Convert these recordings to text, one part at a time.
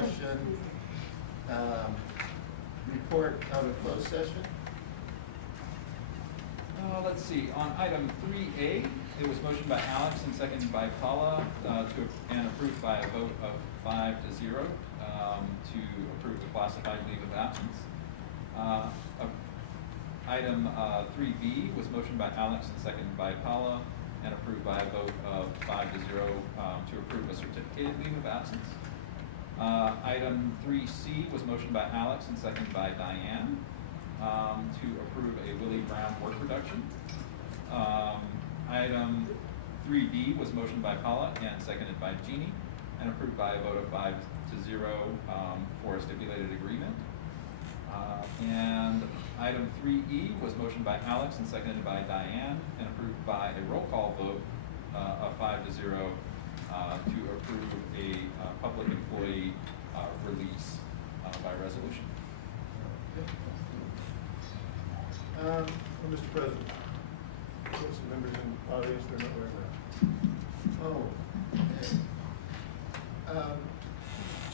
discussion, report out of closed session. Let's see, on item 3A, it was motioned by Alex and seconded by Paula and approved by a vote of 5-0 to approve the classified leave of absence. Item 3B was motioned by Alex and seconded by Paula and approved by a vote of 5-0 to approve a certificated leave of absence. Item 3C was motioned by Alex and seconded by Diane to approve a Willie Brown work reduction. Item 3D was motioned by Paula and seconded by Jeannie and approved by a vote of 5-0 for a stipulated agreement. And item 3E was motioned by Alex and seconded by Diane and approved by a roll call vote of 5-0 to approve a public employee release by resolution. Well, Mr. President, what's the members in the audience, they're not wearing that. Oh, okay.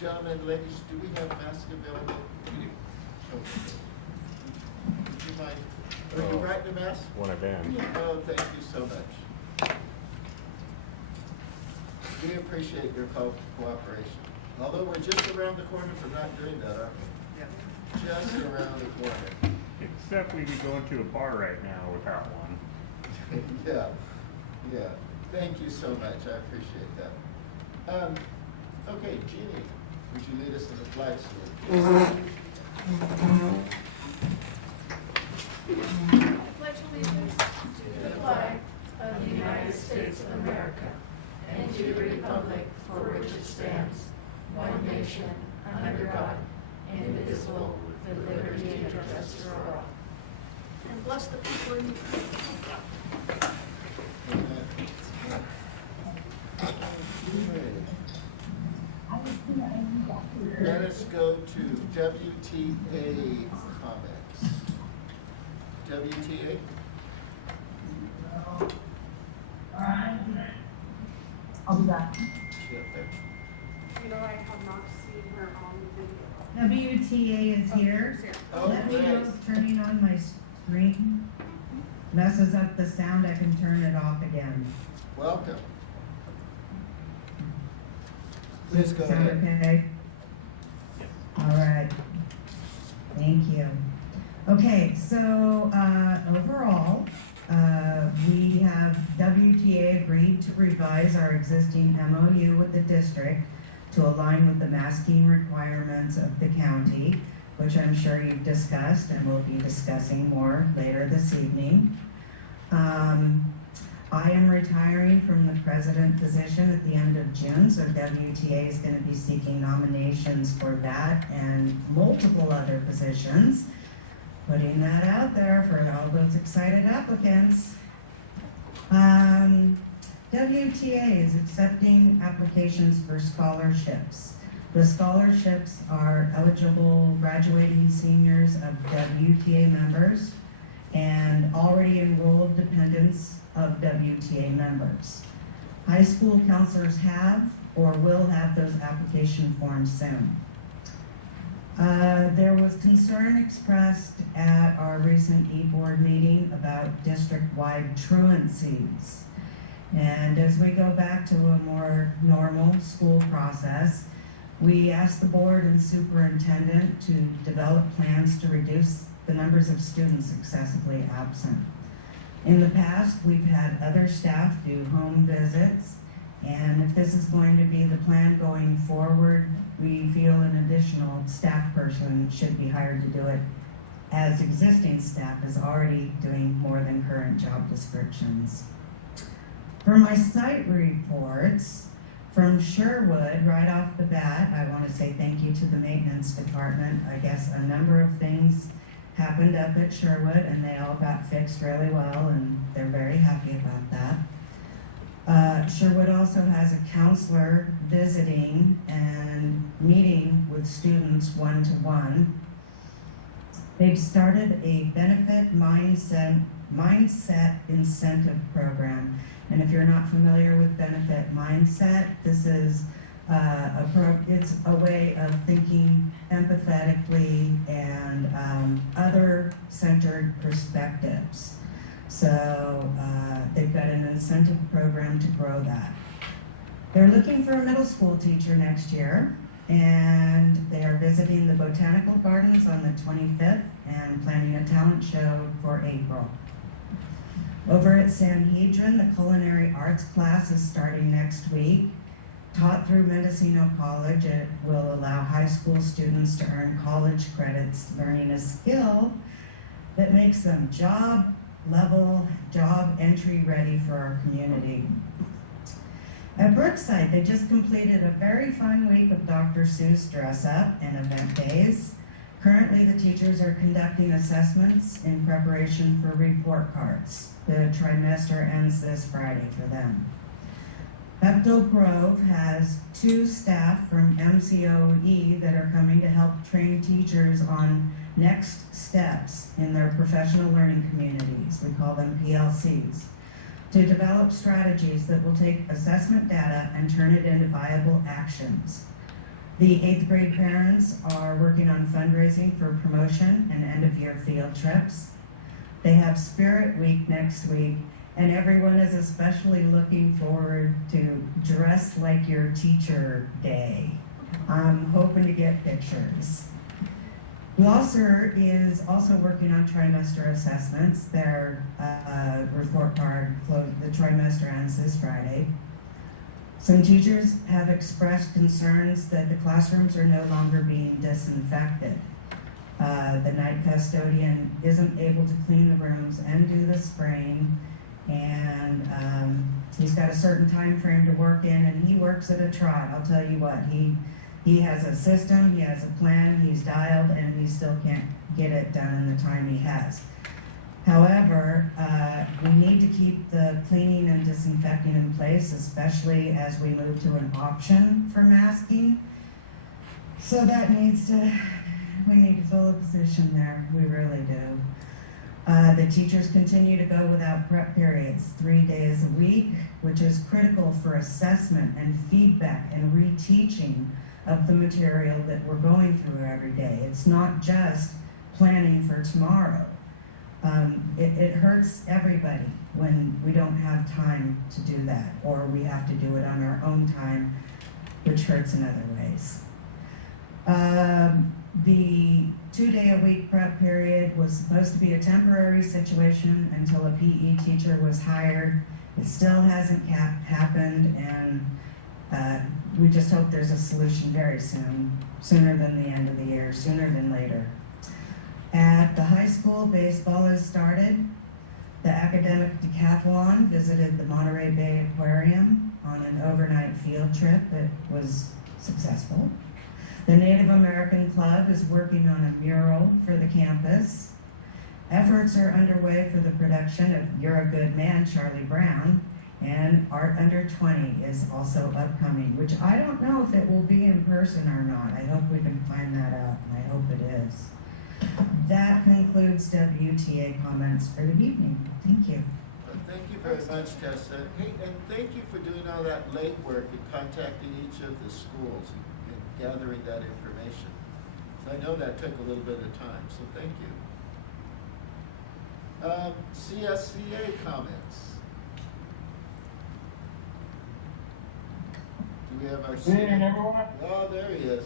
Gentlemen, ladies, do we have masks available? We do. Okay. Would you mind, are you writing a mask? One of them. Oh, thank you so much. We appreciate your cooperation. Although we're just around the corner from not doing that, aren't we? Yeah. Just around the corner. Except we could go into a bar right now without one. Yeah, yeah. Thank you so much. I appreciate that. Okay, Jeannie, would you lead us in the flag salute? Pledge allegiance to the flag of the United States of America and to the republic for which it stands, one nation, under God, indivisible, with liberty and justice for all. And bless the people in Let us go to WTA comments. WTA? I'll be back. Yep, there. You know, I have not seen her on the video. WTA is here. Oh, Let me know nice. if turning on my screen messes up the sound. I can turn it off again. Welcome. Please go Sound ahead. okay? All right. Thank you. Okay, so overall, we have WTA agreed to revise our existing MOU with the district to align with the masking requirements of the county, which I'm sure you've discussed and will be discussing more later this evening. I am retiring from the president position at the end of June, so WTA is going to be seeking nominations for that and multiple other positions. Putting that out there for all those excited applicants. WTA is accepting applications for scholarships. The scholarships are eligible graduating seniors of WTA members and already enrolled dependents of WTA members. High school counselors have or will have those application forms soon. There was concern expressed at our recent e-board meeting about district-wide truancies. And as we go back to a more normal school process, we asked the board and superintendent to develop plans to reduce the numbers of students excessively absent. In the past, we've had other staff do home visits, and if this is going to be the plan going forward, we feel an additional staff person should be hired to do it, as existing staff is already doing more than current job descriptions. For my site reports, from Sherwood, right off the bat, I want to say thank you to the maintenance department. I guess a number of things happened up at Sherwood and they all got fixed really well, and they're very happy about that. Sherwood also has a counselor visiting and meeting with students one-to-one. They've started a benefit mindset incentive program. And if you're not familiar with benefit mindset, this is it's a way of thinking empathetically and other-centered perspectives. So they've got an incentive program to grow that. They're looking for a middle school teacher next year, and they are visiting the botanical gardens on the 25th and planning a talent show for April. Over at Sanhedrin, the culinary arts class is starting next week. Taught through Mendocino College, it will allow high school students to earn college credits learning a skill that makes them job entry ready for our community. At Brookside, they just completed a very fun week of Dr. Seuss dress up and event days. Currently, the teachers are conducting assessments in preparation for report cards. The trimester ends this Friday for them. Bethel Grove has 2 staff from MCOE that are coming to help train teachers on next steps in their professional learning communities. We call them PLCs, to develop strategies that will take assessment data and turn it into viable actions. The 8th grade parents are working on fundraising for promotion and end-of-year field trips. They have Spirit Week next week, and everyone is especially looking forward to Dress Like Your Teacher Day. I'm hoping to get pictures. Gloucester is also working on trimester assessments. Their report card, the trimester ends this Friday. Some teachers have expressed concerns that the classrooms are no longer being disinfected. The night custodian isn't able to clean the rooms and do the spraying, and he's got a certain time frame to work in, and he works at a trot. I'll tell you what, he has a system, he has a plan, he's dialed, and he still can't get it done in the time he has. However, we need to keep the cleaning and disinfecting in place, especially as we move to an option for masking. So that we need to fill a position there, we really do. The teachers continue to go without prep periods 3 days a week, which is critical for assessment and feedback and reteaching of the material that we're going through every day. It's not just planning for tomorrow. It hurts everybody when we don't have time to do that, or we have to do it on our own time, which hurts in other ways. The 2-day-a-week prep period was supposed to be a temporary situation until a PE teacher was hired. It still hasn't happened, and we just hope there's a solution very soon, sooner than the end of the year, sooner than later. At the high school, baseball has started. The academic decathlon visited the Monterey Bay Aquarium on an overnight field trip that was successful. The Native American Club is working on a mural for the campus. Efforts are underway for the production of You're a Good Man, Charlie Brown, and Art Under 20 is also upcoming, which I don't know if it will be in person or not. I hope we can find that out, and I hope it is. That concludes WTA comments for the evening. Thank you. Thank you very much, Tessa. Hey, and thank you for doing all that legwork and contacting each of the schools and gathering that information. So I know that took a little bit of time, so thank you. CSCA comments. Do we have our... Good evening, everyone. Oh, there he is.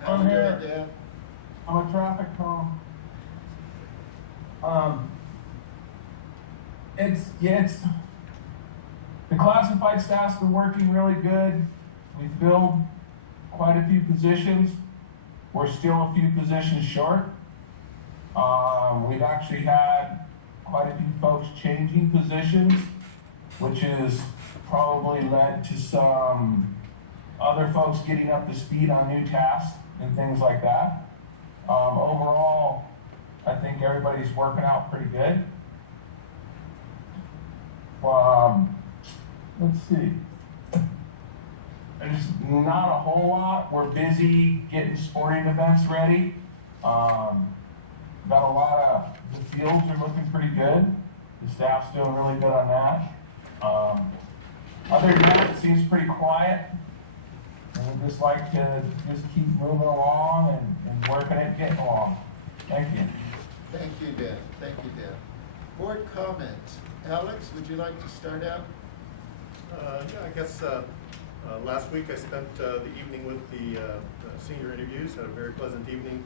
How I'm you here. doing, Dan? I'm a traffic cone. It's the classified staff's been working really good. We filled quite a few positions. We're still a few positions short. We've actually had quite a few folks changing positions, which has probably led to some other folks getting up to speed on new tasks and things like that. Overall, I think everybody's working out pretty good. Let's see. There's not a whole lot. We're busy getting sporting events ready. Got a lot of, the fields are looking pretty good. The staff's doing really good on that. Other than that, it seems pretty quiet. And we'd just like to just keep moving along and working at getting along. Thank you. Thank you, Dan. Thank you, Dan. Board comments. Alex, would you like to start out? Yeah, I guess last week I spent the evening with the senior interviews, had a very pleasant evening.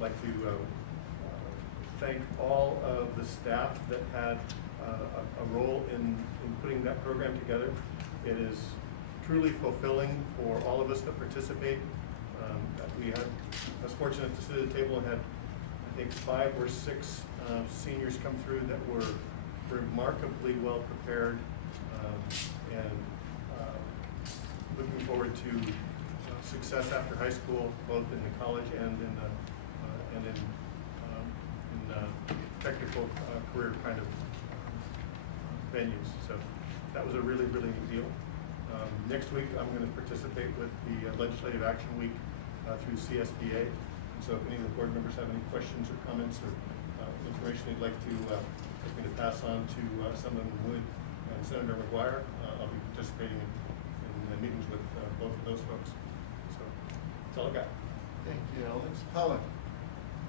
Like to thank all of the staff that had a role in putting that program together. It is truly fulfilling for all of us that participate. I was fortunate to sit at the table and had, I think, 5 or 6 seniors come through that were remarkably well prepared, and looking forward to success after high school, both in the college and in technical career kind of venues. So that was a really, really neat deal. Next week, I'm going to participate with the Legislative Action Week through CSBA. And so if any of the board members have any questions or comments or information they'd like to get me to pass on to someone Wood and Senator McGuire, I'll be participating in meetings with both of those folks. So that's all I got. Thank you, Alex. Paula?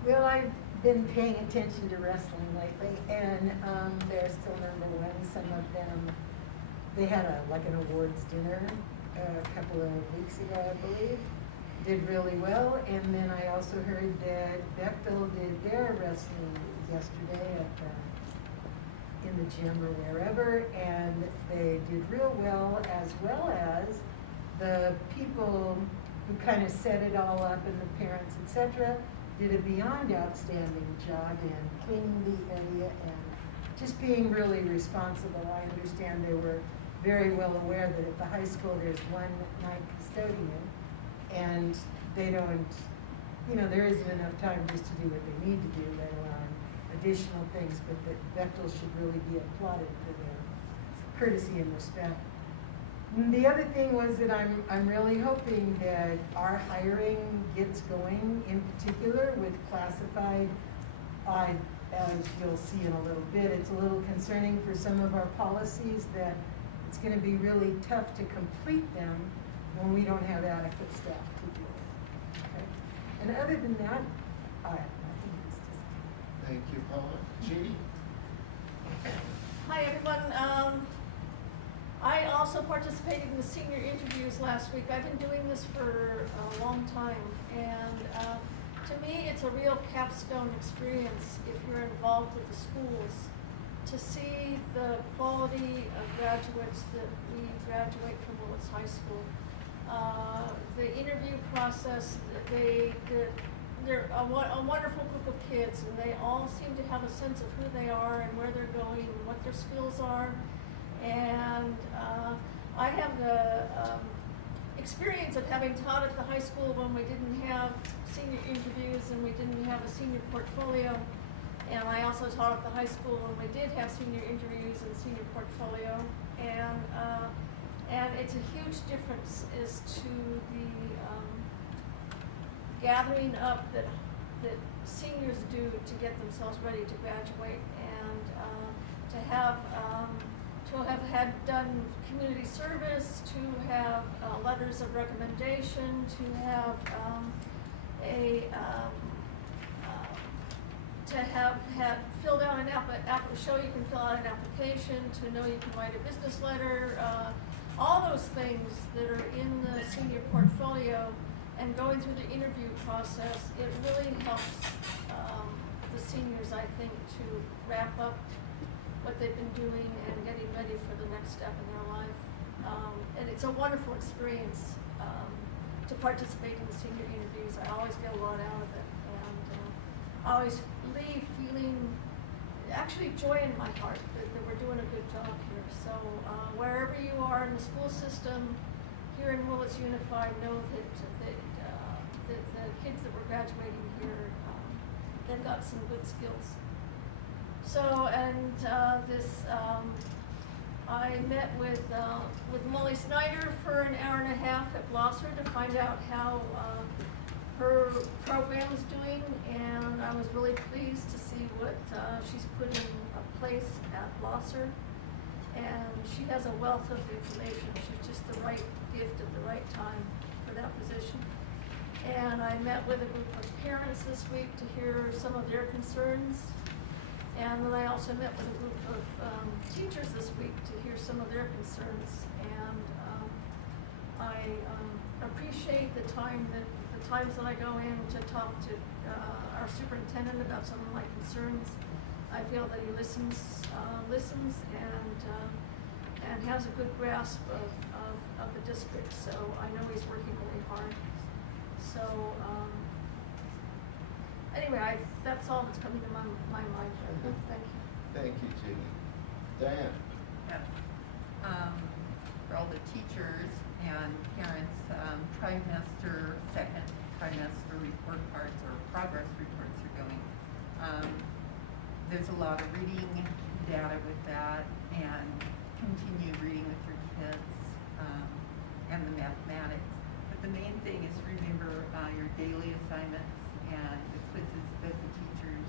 Well, I've been paying attention to wrestling lately, and they're still #1. Some of them, they had like an awards dinner a couple of weeks ago, I believe. Did really well, and then I also heard that Bechtel did their wrestling yesterday in the gym or wherever, and they did real well as the people who kind of set it all up, and the parents, etc., did a beyond outstanding job in cleaning the area and just being really responsible. I understand they were very well aware that at the high school there's one night custodian, and they don't, there isn't enough time just to do what they need to do, let alone additional things, but that Bechtel should really be applauded for their courtesy and respect. And the other thing was that I'm really hoping that our hiring gets going, in particular with classified. As you'll see in a little bit, it's a little concerning for some of our policies that it's going to be really tough to complete them when we don't have adequate staff to do it. Okay? And other than that, I think it's just. Thank you, Paula. Jeannie? Hi, everyone. I also participated in the senior interviews last week. I've been doing this for a long time, and to me, it's a real capstone experience if you're involved with the schools, to see the quality of graduates that we graduate from Willits High School. The interview process, they're a wonderful group of kids, and they all seem to have a sense of who they are and where they're going and what their skills are. And I have the experience of having taught at the high school when we didn't have senior interviews and we didn't have a senior portfolio. And I also taught at the high school when we did have senior interviews and senior portfolio. And it's a huge difference as to the gathering up that seniors do to get themselves ready to graduate, and to have had done community service, to have letters of recommendation, to have to have had filled out an show you can fill out an application, to know you can write a business letter, all those things that are in the senior portfolio, and going through the interview process, it really helps the seniors, I think, to wrap up what they've been doing and getting ready for the next step in their life. And it's a wonderful experience to participate in the senior interviews. I always get a lot out of it, and I always leave feeling actually joy in my heart that we're doing a good job here. So wherever you are in the school system, here in Willits Unified, know that the kids that were graduating here, they've got some good skills. So, and I met with Molly Snyder for an hour and a half at Blosser to find out how her program is doing, and I was really pleased to see what she's put in place at Blosser. And she has a wealth of information. She's just the right gift at the right time for that position. And I met with a group of parents this week to hear some of their concerns. And then I also met with a group of teachers this week to hear some of their concerns. And I appreciate the times that I go in to talk to our superintendent about some of my concerns. I feel that he listens and has a good grasp of the district. So I know he's working really hard. So anyway, that's all that's coming to my mind right now. Thank you. Thank you, Jeannie. Diane? Yes. For all the teachers and parents, second trimester report cards or progress reports are going. There's a lot of reading data with that, and continue reading with your kids, and the mathematics. But the main thing is remember your daily assignments and the quizzes that the teachers,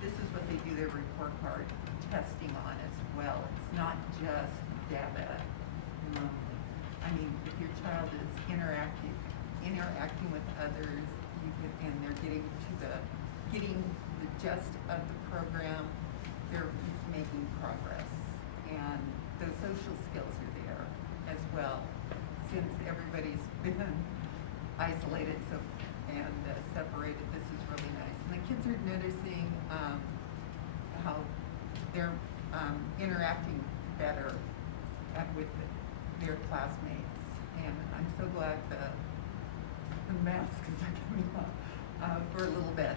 this is what they do their report card testing on as well. It's not just data only. I mean, if your child is interacting with others, and they're getting the gist of the program, they're making progress. And the social skills are there as well, since everybody's been isolated and separated. This is really nice. And the kids are noticing how they're interacting better with their classmates. And I'm so glad the mask is coming up for a little bit.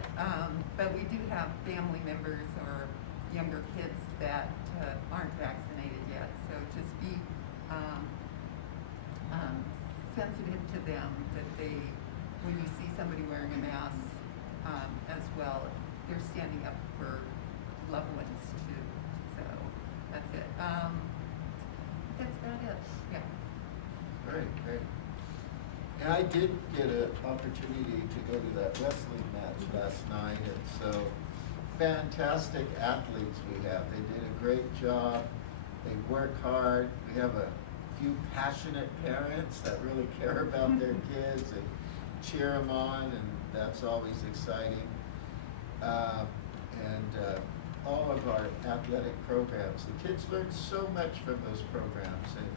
But we do have family members or younger kids that aren't vaccinated yet. So just be sensitive to them, that when you see somebody wearing a mask as well, they're standing up for loved ones too. So that's it. That's about it. Yeah. Great. And I did get an opportunity to go to that wrestling match last night, and so fantastic athletes we have. They did a great job. They work hard. We have a few passionate parents that really care about their kids and cheer them on, and that's always exciting. All of our athletic programs, the kids learn so much from those programs, and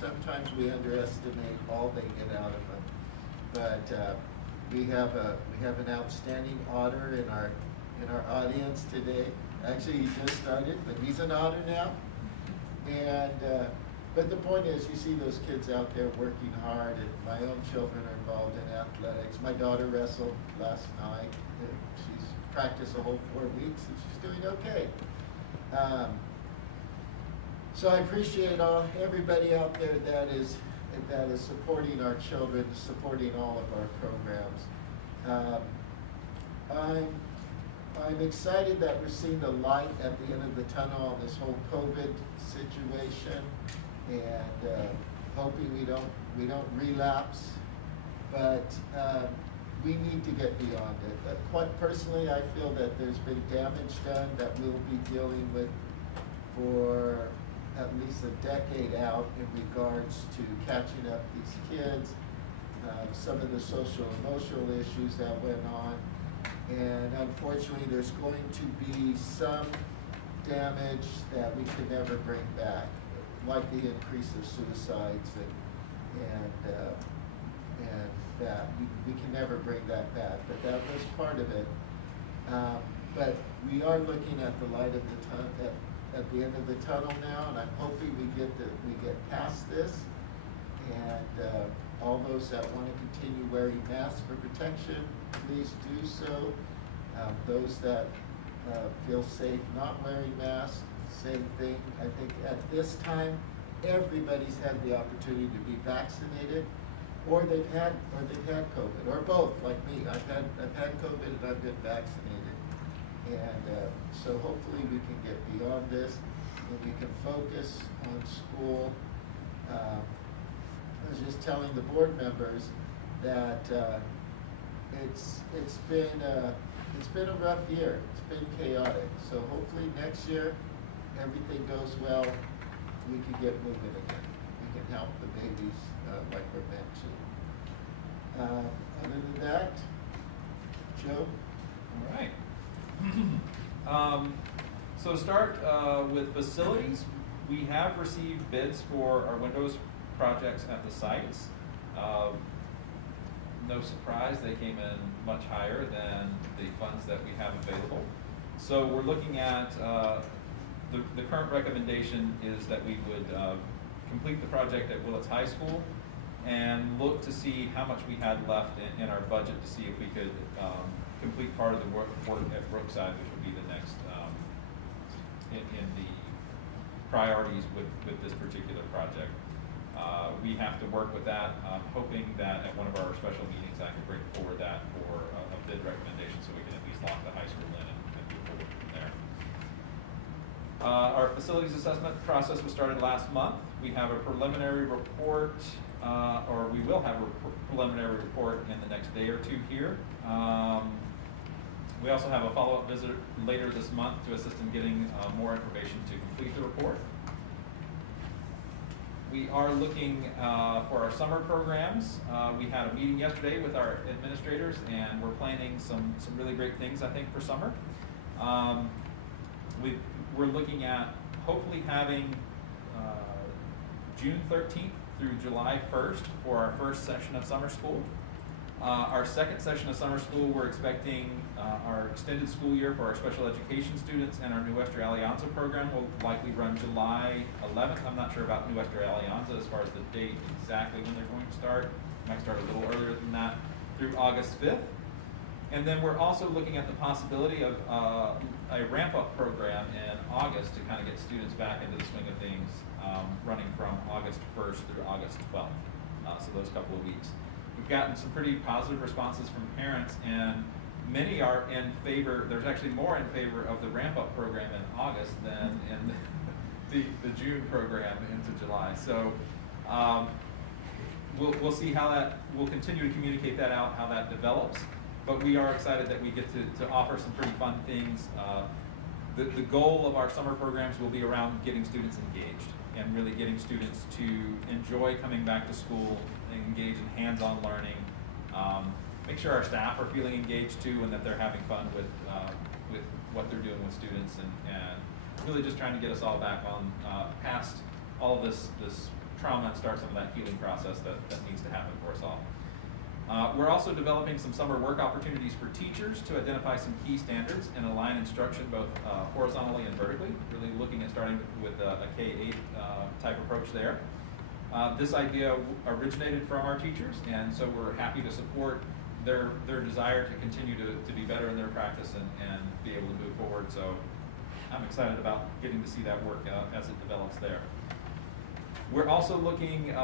sometimes we underestimate all they get out of them. But we have an outstanding otter in our audience today. Actually, he just started, but he's an otter now. And but the point is, you see those kids out there working hard, and my own children are involved in athletics. My daughter wrestled last night. She's practiced a whole 4 weeks, and she's doing okay. So I appreciate everybody out there that is supporting our children, supporting all of our programs. I'm excited that we're seeing the light at the end of the tunnel on this whole COVID situation, and hoping we don't relapse. But we need to get beyond it. Quite personally, I feel that there's been damage done that we'll be dealing with for at least a decade out in regards to catching up these kids, some of the social emotional issues that went on. And unfortunately, there's going to be some damage that we can never bring back, like the increase of suicides and that we can never bring that back. But that was part of it. But we are looking at the light of the tunnel, at the end of the tunnel now, and I'm hoping we get past this. And all those that want to continue wearing masks for protection, please do so. Those that feel safe not wearing masks, same thing. I think at this time, everybody's had the opportunity to be vaccinated, or they've had COVID, or both, like me. I've had COVID and I've been vaccinated. And so hopefully we can get beyond this, and we can focus on school. I was just telling the board members that it's been a rough year. It's been chaotic. So hopefully next year everything goes well, we can get moving again. We can help the babies like we're meant to. Other than that, Joe? All right. So to start with facilities, we have received bids for our windows projects at the sites. No surprise, they came in much higher than the funds that we have available. So we're looking at, the current recommendation is that we would complete the project at Willits High School and look to see how much we had left in our budget to see if we could complete part of the work at Brookside, which would be the next in the priorities with this particular project. We have to work with that. I'm hoping that at one of our special meetings I can bring forward that for a bid recommendation so we can at least lock the high school in and move forward from there. Our facilities assessment process was started last month. We have a preliminary report, or we will have a preliminary report in the next day or two here. We also have a follow-up visit later this month to assist in getting more information to complete the report. We are looking for our summer programs. We had a meeting yesterday with our administrators, and we're planning some really great things, I think, for summer. We're looking at hopefully having June 13th through July 1st for our first session of summer school. Our second session of summer school, we're expecting our extended school year for our special education students, and our Nuestra Alianza program will likely run July 11th. I'm not sure about Nuestra Alianza as far as the date exactly when they're going to start. It might start a little earlier than that through August 5th. And then we're also looking at the possibility of a ramp-up program in August to kind of get students back into the swing of things, running from August 1st through August 12th, so those couple of weeks. We've gotten some pretty positive responses from parents, and many are in favor. There's actually more in favor of the ramp-up program in August than in the June program into July. So we'll see how that, we'll continue to communicate that out, how that develops. But we are excited that we get to offer some pretty fun things. The goal of our summer programs will be around getting students engaged and really getting students to enjoy coming back to school, engage in hands-on learning, make sure our staff are feeling engaged too, and that they're having fun with what they're doing with students, and really just trying to get us all back on past all of this trauma and start some of that healing process that needs to happen for us all. We're also developing some summer work opportunities for teachers to identify some key standards and align instruction both horizontally and vertically, really looking at starting with a K-8 type approach there. This idea originated from our teachers, and so we're happy to support their desire to continue to be better in their practice and be able to move forward. So I'm excited about getting to see that work as it develops there. We're also looking,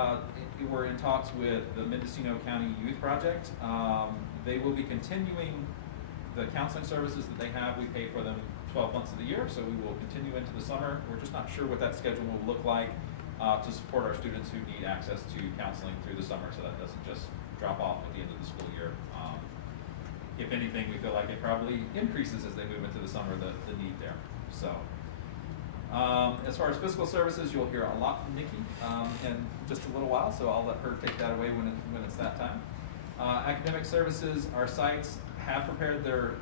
we're in talks with the Mendocino County Youth Project. They will be continuing the counseling services that they have. We pay for them 12 months of the year, so we will continue into the summer. We're just not sure what that schedule will look like to support our students who need access to counseling through the summer, so that doesn't just drop off at the end of the school year. If anything, we feel like it probably increases as they move into the summer, the need there. So. As far as physical services, you'll hear a lot from Nikki in just a little while, so I'll let her take that away when it's that time. Academic services, our sites have prepared their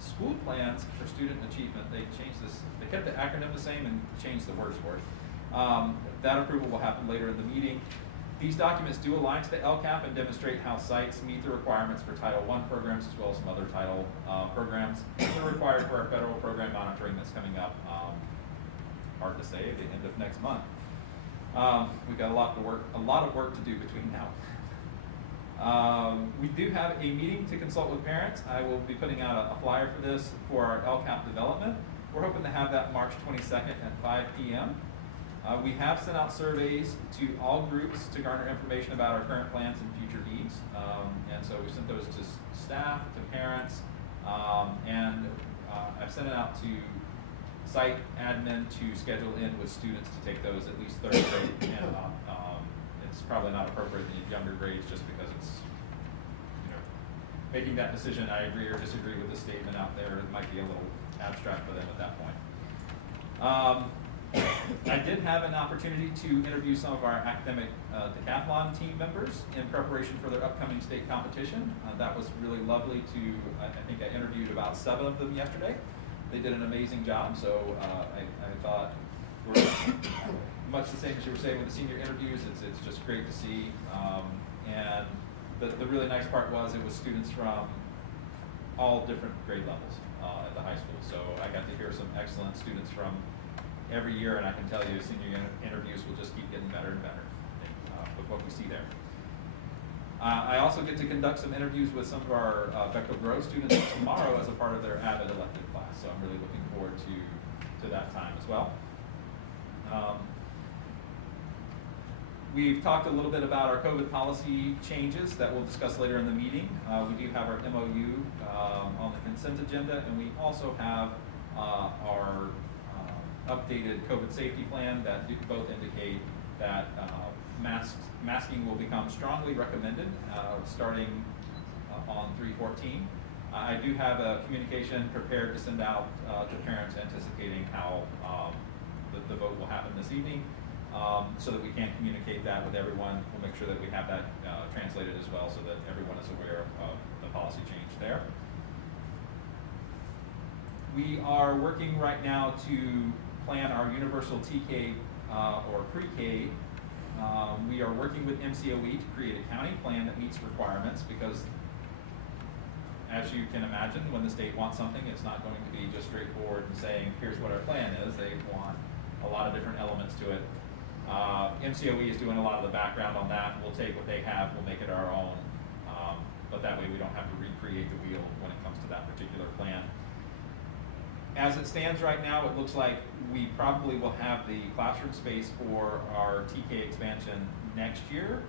school plans for student achievement. They changed this, they kept the acronym the same and changed the words for it. That approval will happen later in the meeting. These documents do align to the LCAP and demonstrate how sites meet the requirements for Title I programs as well as some other title programs. They're required for our federal program monitoring that's coming up, hard to say, at the end of next month. We've got a lot of work to do between now. We do have a meeting to consult with parents. I will be putting out a flyer for this for our LCAP development. We're hoping to have that March 22nd at 5 p.m. We have sent out surveys to all groups to garner information about our current plans and future needs. And so we sent those to staff, to parents, and I've sent it out to site admin to schedule in with students to take those at least Thursday and it's probably not appropriate in younger grades just because it's, making that decision, I agree or disagree with the statement out there, it might be a little abstract for them at that point. I did have an opportunity to interview some of our academic decathlon team members in preparation for their upcoming state competition. That was really lovely I think I interviewed about 7 of them yesterday. They did an amazing job, so I thought we're much the same as you were saying with the senior interviews. It's just great to see. And the really nice part was it was students from all different grade levels at the high school. So I got to hear some excellent students from every year, and I can tell you senior interviews will just keep getting better and better with what we see there. I also get to conduct some interviews with some of our Bechtel Grow students tomorrow as a part of their Avid elective class, so I'm really looking forward to that time as well. We've talked a little bit about our COVID policy changes that we'll discuss later in the meeting. We do have our MOU on the consent agenda, and we also have our updated COVID safety plan that both indicate that masking will become strongly recommended starting on 3/14. I do have a communication prepared to send out to parents anticipating how the vote will happen this evening, so that we can communicate that with everyone. We'll make sure that we have that translated as well so that everyone is aware of the policy change there. We are working right now to plan our universal TK or pre-K. We are working with MCOE to create a county plan that meets requirements because, as you can imagine, when the state wants something, it's not going to be just straightforward and saying, here's what our plan is. They want a lot of different elements to it. MCOE is doing a lot of the background on that. We'll take what they have, we'll make it our own, but that way we don't have to recreate the wheel when it comes to that particular plan. As it stands right now, it looks like we probably will have the classroom space for our TK expansion next year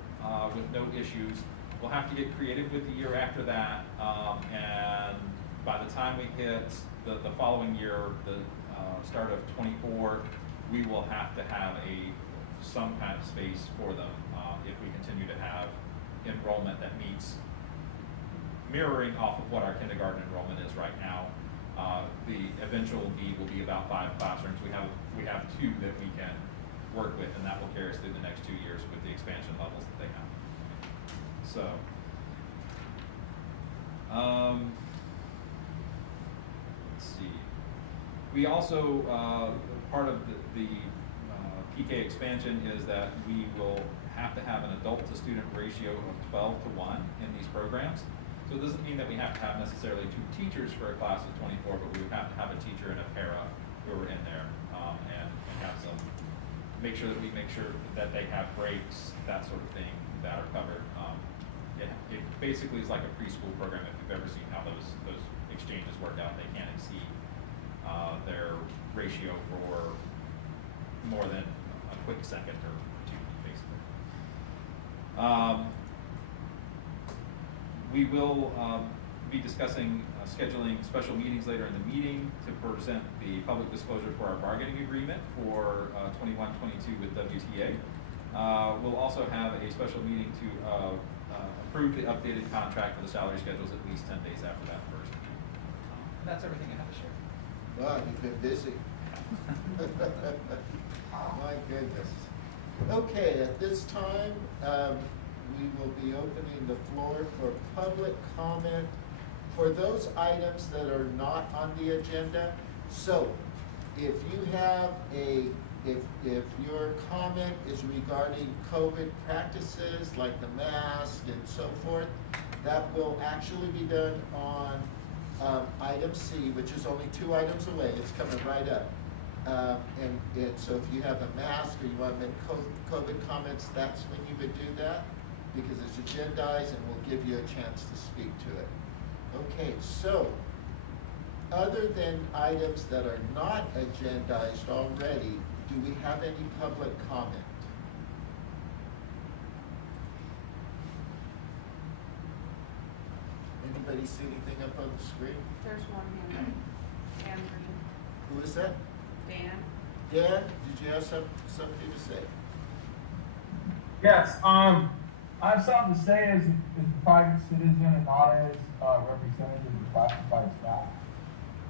with no issues. We'll have to get creative with the year after that, and by the time we hit the following year, the start of 24, we will have to have some kind of space for them if we continue to have enrollment that meets mirroring off of what our kindergarten enrollment is right now. The eventual need will be about 5 classrooms. We have 2 that we can work with, and that will carry us through the next 2 years with the expansion levels that they have. So, let's see. We also, part of the PK expansion is that we will have to have an adult to student ratio of 12 to 1 in these programs. So it doesn't mean that we have to have necessarily 2 teachers for a class of 24, but we would have to have a teacher and a para who are in there and have make sure that they have breaks, that sort of thing, that are covered. It basically is like a preschool program if you've ever seen how those exchanges work out. They can't exceed their ratio for more than a quick second or 2, basically. We will be discussing scheduling special meetings later in the meeting to present the public disclosure for our bargaining agreement for 21-22 with WTA. We'll also have a special meeting to approve the updated contract for the salary schedules at least 10 days after that first. And that's everything I have to share. Wow, you've been busy. My goodness. Okay, at this time, we will be opening the floor for public comment for those items that are not on the agenda. So, if you have if your comment is regarding COVID practices like the mask and so forth, that will actually be done on item C, which is only 2 items away. It's coming right up. And so if you have a mask or you want to make COVID comments, that's when you would do that, because it's agendized and we'll give you a chance to speak to it. Okay, so other than items that are not agendized already, do we have any public comment? Anybody see anything up on the screen? There's one hand. Dan, Who is that? Dan. Dan, did you have something to say? Yes, I have something to say as a private citizen and not as representative of the classified staff.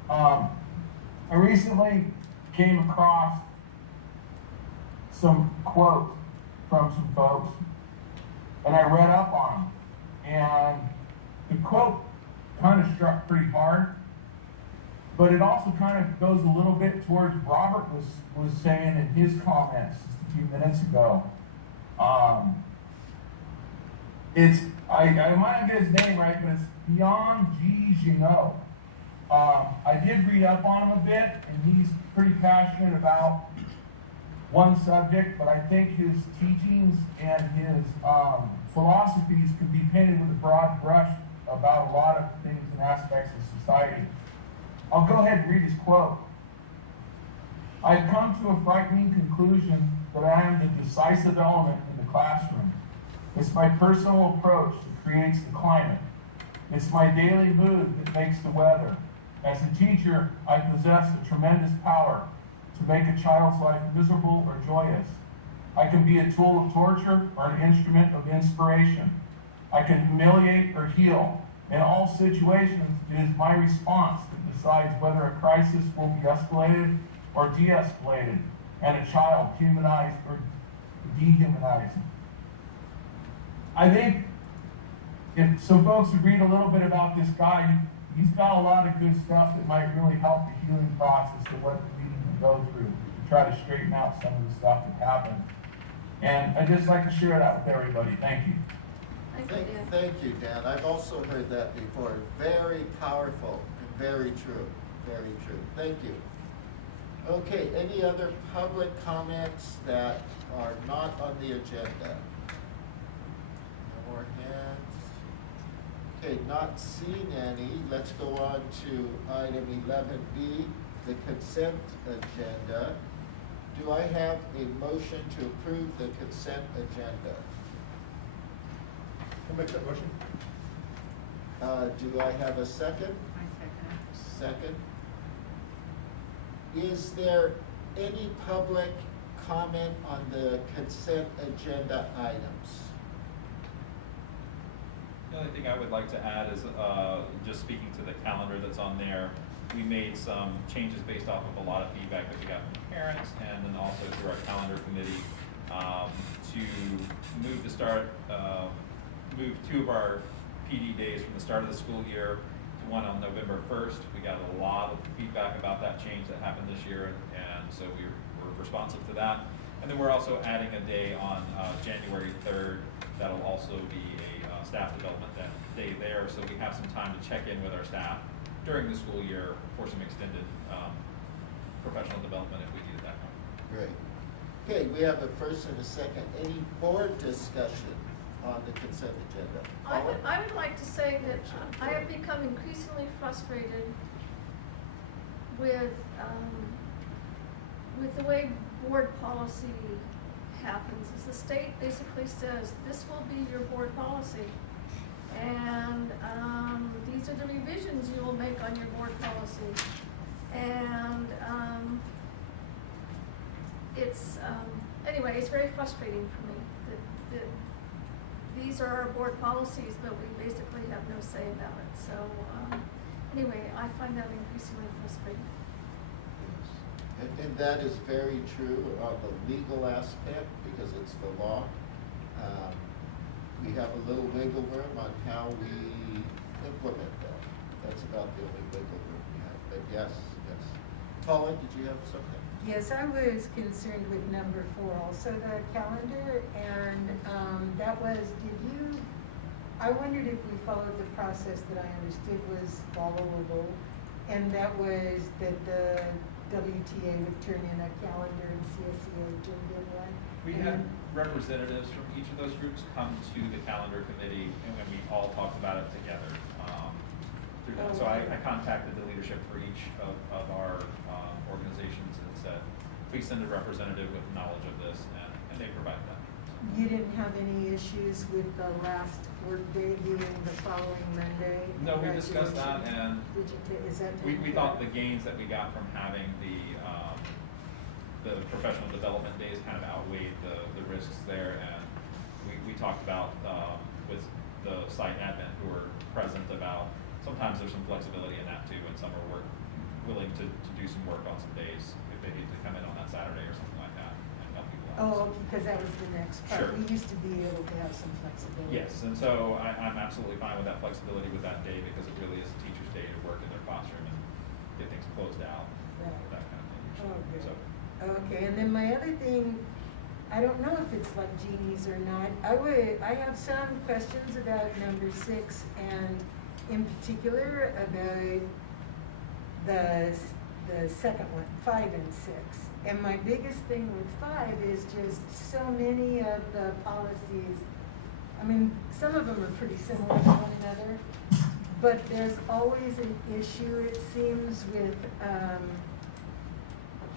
I recently came across some quotes from some folks, and I read up on them. And the quote kind of struck pretty hard, but it also kind of goes a little bit towards Robert was saying in his comments just a few minutes ago. I might not get his name right, but it's Beyond G's You Know. I did read up on him a bit, and he's pretty passionate about one subject, but I think his teachings and his philosophies can be painted with a broad brush about a lot of things and aspects of society. I'll go ahead and read his quote. "I've come to a frightening conclusion that I am the decisive element in the classroom. It's my personal approach that creates the climate. It's my daily mood that makes the weather. As a teacher, I possess a tremendous power to make a child's life miserable or joyous. I can be a tool of torture or an instrument of inspiration. I can humiliate or heal. In all situations, it is my response that decides whether a crisis will be escalated or de-escalated, and a child humanized or dehumanized." I think if some folks would read a little bit about this guy, he's got a lot of good stuff that might really help the healing process of what we need to go through to try to straighten out some of the stuff that happened. And I'd just like to share that with everybody. Thank you. Thank you, Dan. I've also heard that before. Very powerful and very true. Very true. Thank you. Okay, any other public comments that are not on the agenda? No more hands. Okay, not seeing any. Let's go on to item 11B, the consent agenda. Do I have a motion to approve the consent agenda? I'll make that motion. Do I have a second? I second. Second. Is there any public comment on the consent agenda items? The only thing I would like to add is just speaking to the calendar that's on there. We made some changes based off of a lot of feedback that we got from parents, and then also through our calendar committee to move two of our PD days from the start of the school year to one on November 1st. We got a lot of feedback about that change that happened this year, and so we were responsive to that. And then we're also adding a day on January 3rd. That'll also be a staff development day there, so we have some time to check in with our staff during the school year for some extended professional development if we needed that. Great. Okay, we have a first and a second. Any board discussion on the consent agenda? I would like to say that I have become increasingly frustrated with the way board policy happens. Is the state basically says, this will be your board policy. And these are the revisions you will make on your board policy. And anyway, it's very frustrating for me that these are our board policies, but we basically have no say about it. So anyway, I find that increasingly frustrating. And that is very true of the legal aspect, because it's the law. We have a little wiggle room on how we implement that. That's about the only wiggle room we have. But yes. Paula, did you have something? Yes, I was concerned with number 4, also the calendar, and that was, I wondered if we followed the process that I understood was followable, and that was that the WTA would turn in a calendar and CSEA turned in one. We had representatives from each of those groups come to the calendar committee, and when we all talked about it together through that. So I contacted the leadership for each of our organizations and said, please send a representative with knowledge of this, and they provide that. You didn't have any issues with the last workday being the following Monday? No, we discussed that, and is that we thought the gains that we got from having the professional development days kind of outweighed the risks there, and we talked about with the site admin who were present about sometimes there's some flexibility in that too, and some are willing to do some work on some days if they need to come in on that Saturday or something like that and help people out. Oh, because that was the next part. Sure. We used to be able to have some flexibility. Yes, and so I'm absolutely fine with that flexibility with that day because it really is a teacher's day to work in their classroom and get things closed out, Right. that kind of thing. Oh, good. So, Okay, and then my other thing, I don't know if it's like Jeannie's or not. I have some questions about number 6 and in particular about the second one, 5 and 6. And my biggest thing with 5 is just so many of the policies, I mean, some of them are pretty similar to one another, but there's always an issue, it seems, with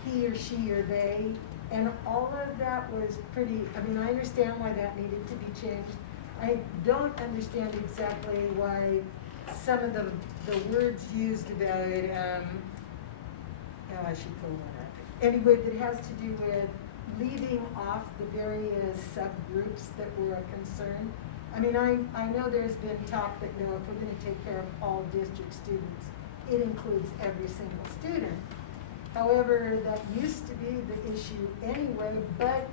he or she or they, and all of that was pretty, I mean, I understand why that needed to be changed. I don't understand exactly why some of the words used about, I should pull one up. Anyway, that has to do with leaving off the various subgroups that were a concern. I mean, I know there's been talk that, no, if we're gonna take care of all district students, it includes every single student. However, that used to be the issue anyway, but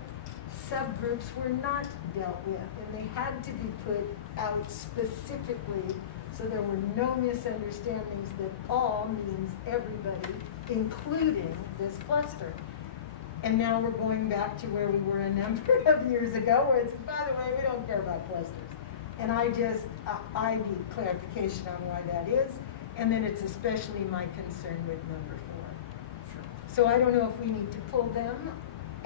subgroups were not dealt with, and they had to be put out specifically so there were no misunderstandings that all means everybody, including this cluster. And now we're going back to where we were a number of years ago, where it's, by the way, we don't care about clusters. And I need clarification on why that is, and then it's especially my concern with number 4. So I don't know if we need to pull them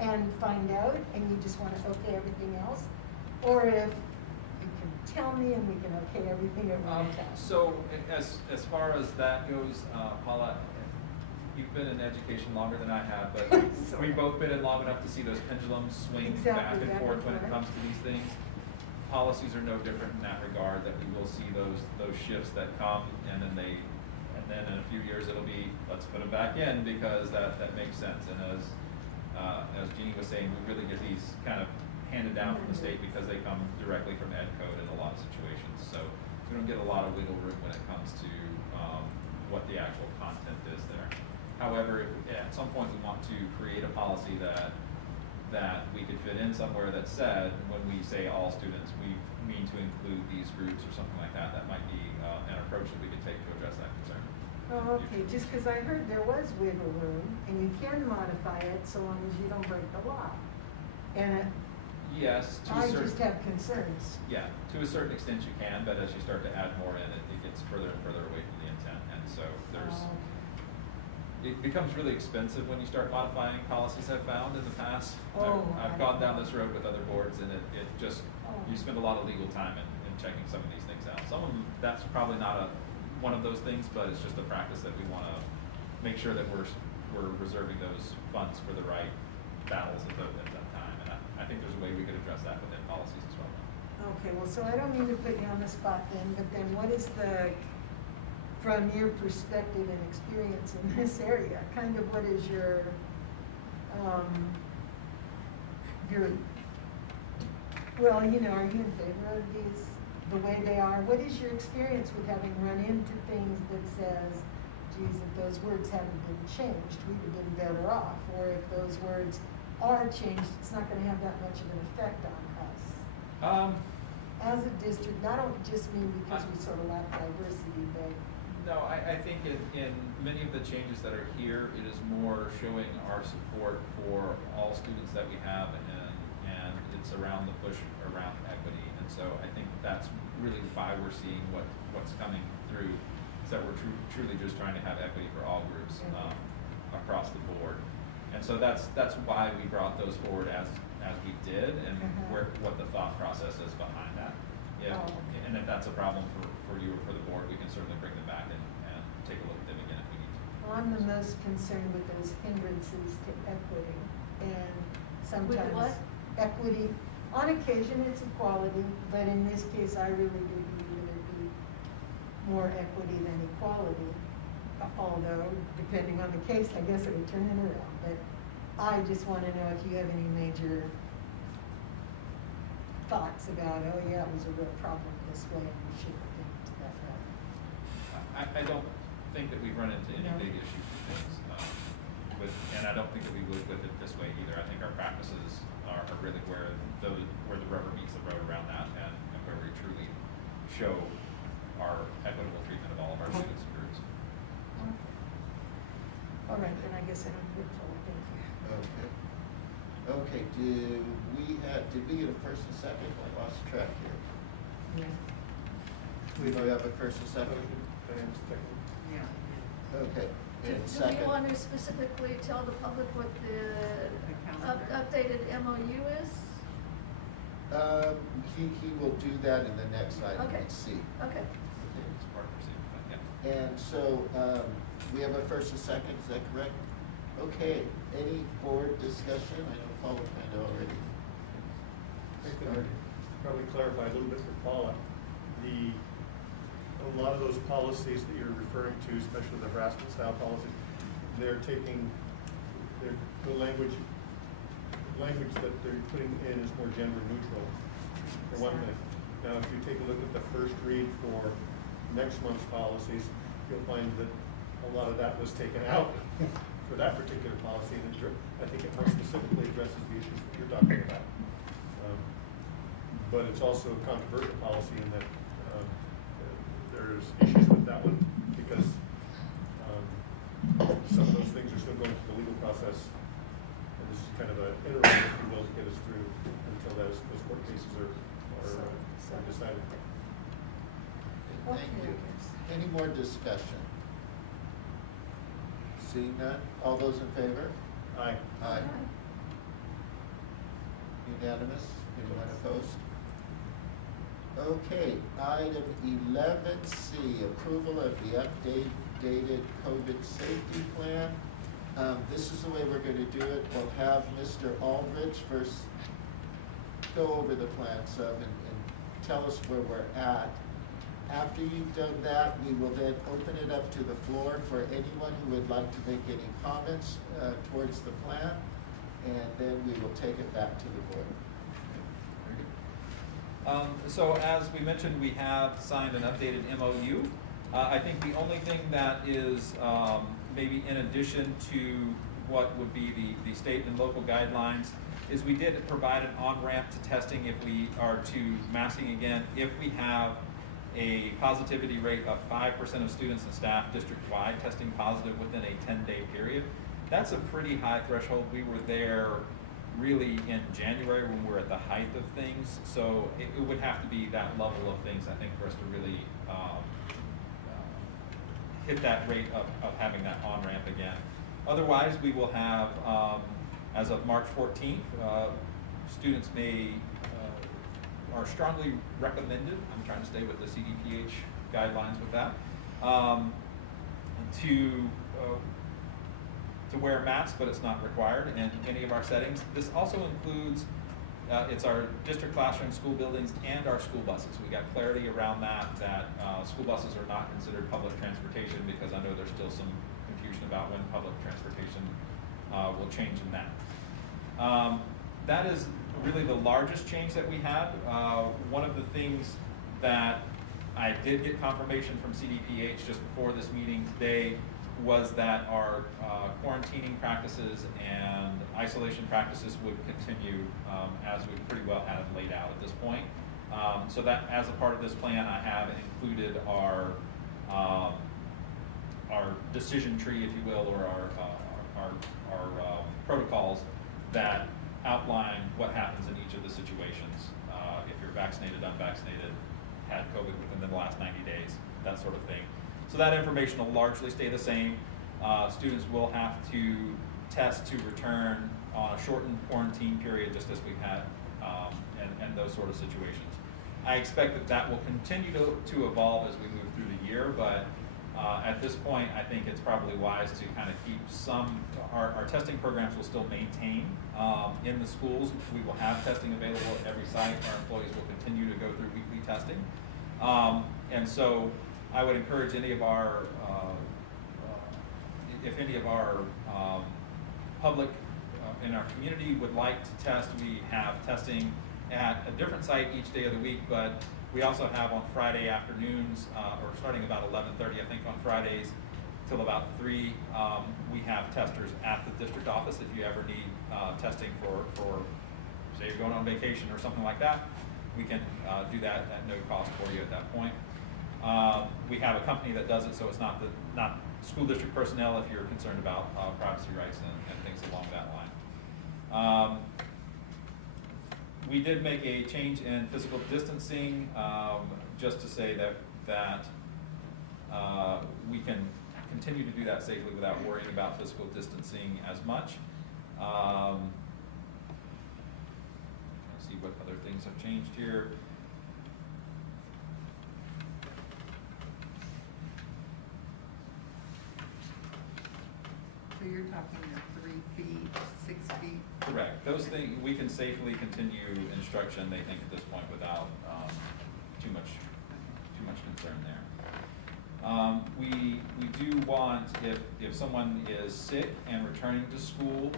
and find out, and you just want to okay everything else, or if you can tell me and we can okay everything at one time. So as far as that goes, Paula, you've been in education longer than I have, but we've both been in long enough to see those pendulums swing back and forth when it comes to these things. Policies are no different in that regard, that we will see those shifts that come, and then in a few years it'll be, let's put them back in because that makes sense. And as Jeannie was saying, we really get these kind of handed down from the state because they come directly from ed code in a lot of situations. So we don't get a lot of wiggle room when it comes to what the actual content is there. However, if at some point we want to create a policy that we could fit in somewhere that said, when we say all students, we mean to include these groups or something like that, that might be an approach that we could take to address that concern. Oh, okay, just because I heard there was wiggle room, and you can modify it so long as you don't break the law. And Yes, to a I certain. just have concerns. Yeah, to a certain extent you can, but as you start to add more in, it gets further and further away from the intent. And so it becomes really expensive when you start modifying policies, I've found in the past. I've gone down this road with other boards, and it just, you spend a lot of legal time in checking some of these things out. Some of them, that's probably not one of those things, but it's just a practice that we want to make sure that we're reserving those funds for the right battles at that time. And I think there's a way we could address that within policies as well. Okay, well, so I don't mean to put you on the spot then, but then what is from your perspective and experience in this area, kind of what is your well, you know, are you in favor of these the way they are? What is your experience with having run into things that says, geez, if those words hadn't been changed, we'd have been better off, or if those words are changed, it's not going to have that much of an effect on us? As a district, I don't just mean because we sort of lack diversity, but no, I think in many of the changes that are here, it is more showing our support for all students that we have, and it's around the push around equity. And so I think that's really why we're seeing what's coming through, is that we're truly just trying to have equity for all groups across the board. And so that's why we brought those forward as we did, and what the thought process is behind that. And if that's a problem for you or for the board, we can certainly bring them back and take a look at them again if we need to. well, I'm the most concerned with those hindrances to equity, and sometimes what? equity. On occasion, it's equality, but in this case, I really do believe there'd be more equity than equality. Although, depending on the case, I guess it would turn it around. But I just want to know if you have any major thoughts about, oh yeah, it was a real problem this way, and we should have been to that way. I don't think that we've run into any No. big issues with, and I don't think that we would with it this way either. I think our practices are really where the rubber meets the road around that, and where we truly show our equitable treatment of all of our students and groups. All right, then I guess I don't get told, thank you. Okay, did we get a first and second? I lost track here. Yeah. We have a first and second? Diane, second. Yeah. Okay, Do and we second? want to specifically tell the public what the calendar. updated MOU is? He will do that in the next item, Okay. let's see. Okay. It's part of receiving that, yeah. And so, we have a first and second, is that correct? Okay, any board discussion? I know Paula kind of already. I think that probably clarify a little bit for Paula. A lot of those policies that you're referring to, especially the harassment style policies, they're taking, the language that they're putting in is more gender neutral, for one thing. Now, if you take a look at the first read for next month's policies, you'll find that a lot of that was taken out for that particular policy, and I think it more specifically addresses the issues that you're talking about. But it's also a controversial policy in that there's issues with that one because some of those things are still going through the legal process, and this is kind of an interim, if you will, to get us through until those court cases are decided. Thank you. Any more discussion? Seeing none, all those in favor? Aye. Aye. Unanimous, anyone opposed? Okay, item 11C, approval of the updated COVID safety plan. This is the way we're gonna do it. We'll have Mr. Aldrich first go over the plan some and tell us where we're at. After you've done that, we will then open it up to the floor for anyone who would like to make any comments towards the plan, and then we will take it back to the board. So as we mentioned, we have signed an updated MOU. I think the only thing that is maybe in addition to what would be the state and local guidelines is we did provide an on-ramp to testing if we are to masking again, if we have a positivity rate of 5% of students and staff district-wide testing positive within a 10-day period. That's a pretty high threshold. We were there really in January when we're at the height of things, so it would have to be that level of things, I think, for us to really hit that rate of having that on-ramp again. Otherwise, we will have, as of March 14th, students are strongly recommended, I'm trying to stay with the CDPH guidelines with that, to wear masks, but it's not required in any of our settings. This also includes, it's our district classrooms, school buildings, and our school buses. We got clarity around that school buses are not considered public transportation because I know there's still some confusion about when public transportation will change in that. That is really the largest change that we had. One of the things that I did get confirmation from CDPH just before this meeting today was that our quarantining practices and isolation practices would continue as we pretty well had it laid out at this point. So that as a part of this plan, I have included our decision tree, if you will, or our protocols that outline what happens in each of the situations. If you're vaccinated, unvaccinated, had COVID within the last 90 days, that sort of thing. So that information will largely stay the same. Students will have to test to return on a shortened quarantine period, just as we've had, and those sort of situations. I expect that will continue to evolve as we move through the year, but at this point, I think it's probably wise to kind of keep our testing programs will still maintain in the schools. We will have testing available at every site. Our employees will continue to go through weekly testing. And so I would encourage any of our, if any of our public in our community would like to test, we have testing at a different site each day of the week, but we also have on Friday afternoons, or starting about 11:30, I think, on Fridays, till about 3. We have testers at the district office if you ever need testing for, say you're going on vacation or something like that. We can do that at no cost for you at that point. We have a company that does it, so it's not school district personnel if you're concerned about privacy rights and things along that line. We did make a change in physical distancing, just to say that we can continue to do that safely without worrying about physical distancing as much. Let's see what other things have changed here. So you're talking the 3 feet, 6 feet? Correct. Those things, we can safely continue instruction, they think, at this point without too much concern there. We do want, if someone is sick and returning to school,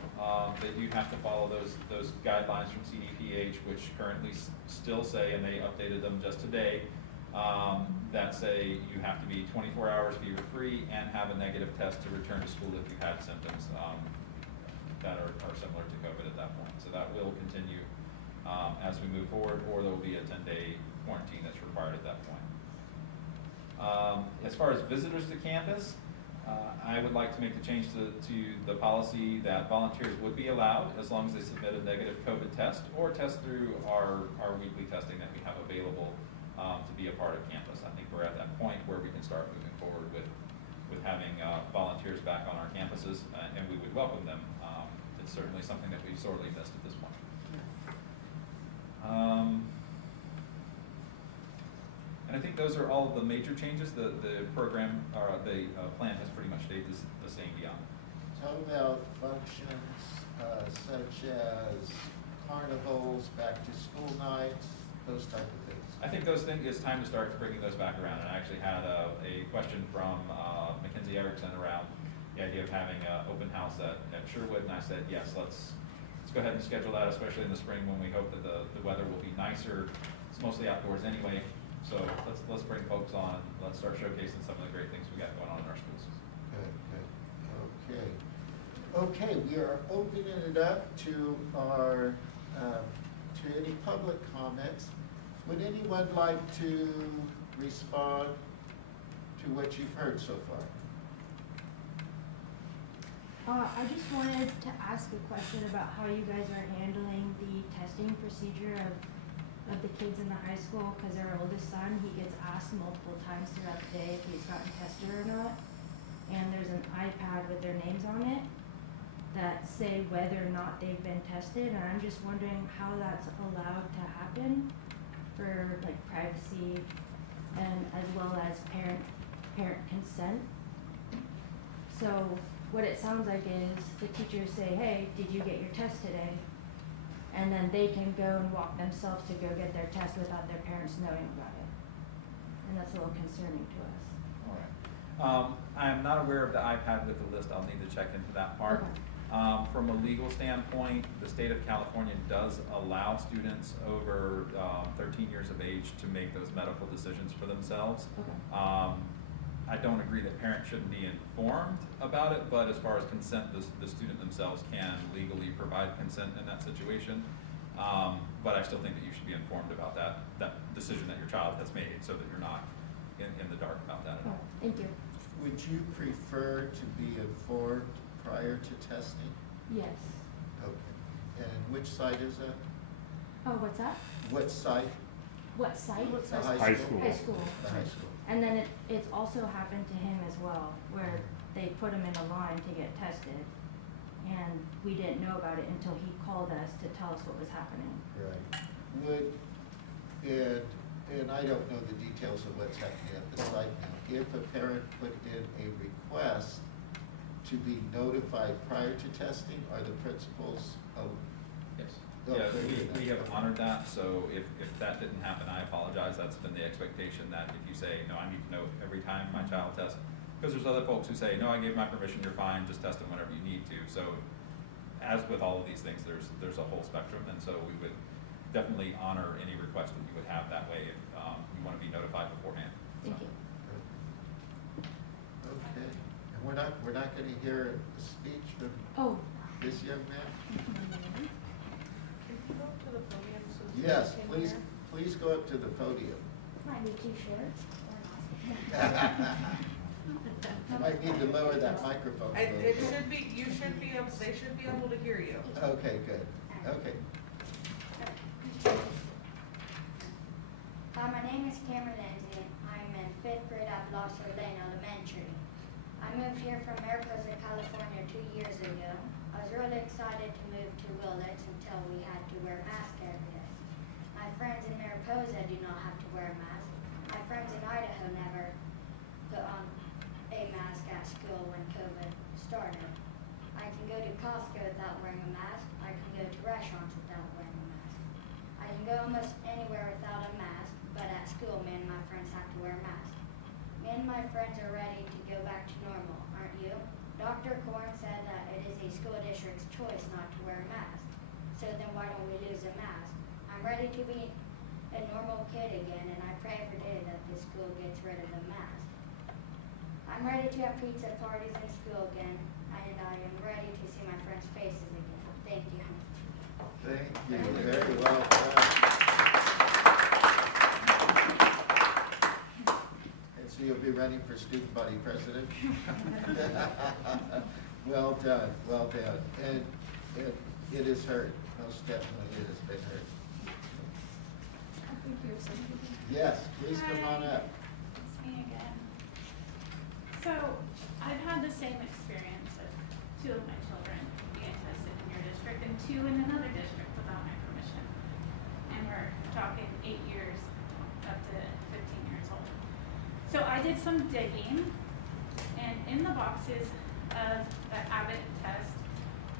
they do have to follow those guidelines from CDPH, which currently still say, and they updated them just today, that say you have to be 24 hours fever-free and have a negative test to return to school if you've had symptoms that are similar to COVID at that point. So that will continue as we move forward, or there will be a 10-day quarantine that's required at that point. As far as visitors to campus, I would like to make the change to the policy that volunteers would be allowed as long as they submit a negative COVID test or test through our weekly testing that we have available to be a part of campus. I think we're at that point where we can start moving forward with having volunteers back on our campuses, and we would welcome them. It's certainly something that we've sorely missed at this point. And I think those are all of the major changes. The program, or the plan has pretty much stayed the same beyond. How about functions such as carnivals, back to school nights, those type of things? I think those things, it's time to start bringing those back around. And I actually had a question from Mackenzie Erickson around the idea of having an open house at Sherwood, and I said, yes, let's go ahead and schedule that, especially in the spring when we hope that the weather will be nicer. It's mostly outdoors anyway, so let's bring folks on. Let's start showcasing some of the great things we got going on in our schools. Good. Okay, we are opening it up to our to any public comments. Would anyone like to respond to what you've heard so far? I just wanted to ask a question about how you guys are handling the testing procedure of the kids in the high school, because our oldest son, he gets asked multiple times throughout the day if he's gotten tested or not. And there's an iPad with their names on it that say whether or not they've been tested, and I'm just wondering how that's allowed to happen for like privacy and as well as parent consent. So what it sounds like is the teachers say, hey, did you get your test today? And then they can go and walk themselves to go get their test without their parents knowing about it. And that's a little concerning to us. All right. I am not aware of the iPad with the list. I'll need to check into that part. Okay. From a legal standpoint, the state of California does allow students over 13 years of age to make those medical decisions for themselves. Okay. I don't agree that parents shouldn't be informed about it, but as far as consent, the student themselves can legally provide consent in that situation. But I still think that you should be informed about that decision that your child has made, so that you're not in the dark about that at all. Thank you. Would you prefer to be informed prior to testing? Yes. Okay. And which site is that? Oh, what's that? What site? What site? The High school. High school. The high school. And then it's also happened to him as well, where they put him in a line to get tested, and we didn't know about it until he called us to tell us what was happening. Right. And I don't know the details of what's happening at the site now. If a parent put in a request to be notified prior to testing, are the principals? Yes. Oh, Yeah, very good. we have honored that, so if that didn't happen, I apologize. That's been the expectation, that if you say, no, I need to know every time my child tests, because there's other folks who say, no, I gave my permission, you're fine, just test them whenever you need to. So as with all of these things, there's a whole spectrum, and so we would definitely honor any request that you would have that way if you want to be notified beforehand. Thank you. Okay. And we're not gonna hear a speech from Oh. this young man? Can you go up to the podium so that Yes, we can please, hear? please go up to the podium. Might be too short You might need to lower that microphone a little It bit. should be, you should be able, they should be able to hear you. Okay, good, okay. My name is Cameron Lindsay. I'm in 5th grade at Lost Lane Elementary. I moved here from Mariposa, California 2 years ago. I was really excited to move to Willits until we had to wear masks every day. My friends in Mariposa do not have to wear a mask. My friends in Idaho never put on a mask at school when COVID started. I can go to Costco without wearing a mask. I can go to restaurants without wearing a mask. I can go almost anywhere without a mask, but at school, me and my friends have to wear masks. Me and my friends are ready to go back to normal, aren't you? Dr. Korn said that it is a school district's choice not to wear a mask. So then why don't we lose a mask? I'm ready to be a normal kid again, and I pray every day that this school gets rid of the mask. I'm ready to have pizza parties in school again, and I am ready to see my friends' faces again. Thank you. Thank you, very well done. And so you'll be running for student body president? Well done, well done. And it is heard, most definitely it has been heard. I think you have something. Yes, please come on up. It's me again. So, I've had the same experience of 2 of my children being tested in your district and 2 in another district without my permission. And we're talking 8 years up to 15 years old. So I did some digging, and in the boxes of the Abbott test,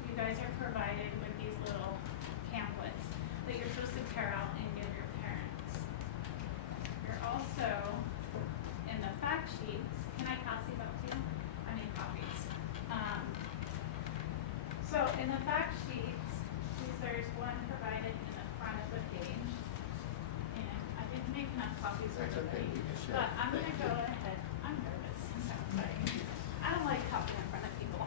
you guys are provided with these little pamphlets that you're supposed to tear out and give your parents. You're also, in the fact sheets, can I pass these out to you? I need copies. So in the fact sheets, there's one provided in the front of the page. And I didn't make enough copies for That's okay, everybody. you can share. But I'm Thank gonna go you. ahead, I'm nervous, so, sorry. I don't like copying in front of people.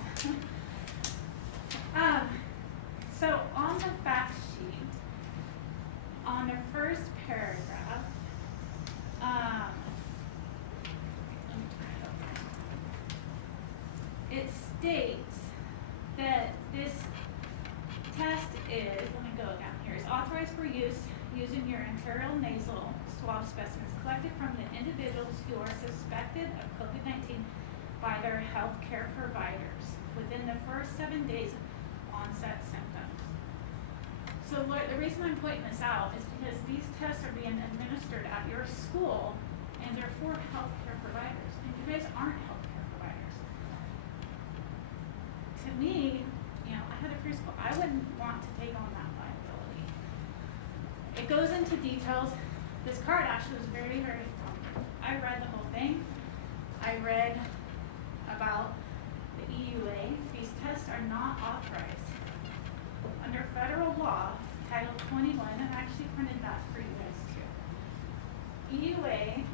So on the fact sheet, on the first paragraph, let me turn it over. It states that this test is, let me go down here, is authorized for use using your arterial nasal swab specimens collected from the individuals who are suspected of COVID-19 by their healthcare providers within the first 7 days of onset symptoms. So the reason I'm pointing this out is because these tests are being administered at your school, and they're for healthcare providers, and you guys aren't healthcare providers. To me, I had a preschool, I wouldn't want to take on that liability. It goes into details. This card actually was very, very informative. I read the whole thing. I read about the EUA. These tests are not authorized. Under federal law, Title 21, and I actually printed that for you guys too. EUA,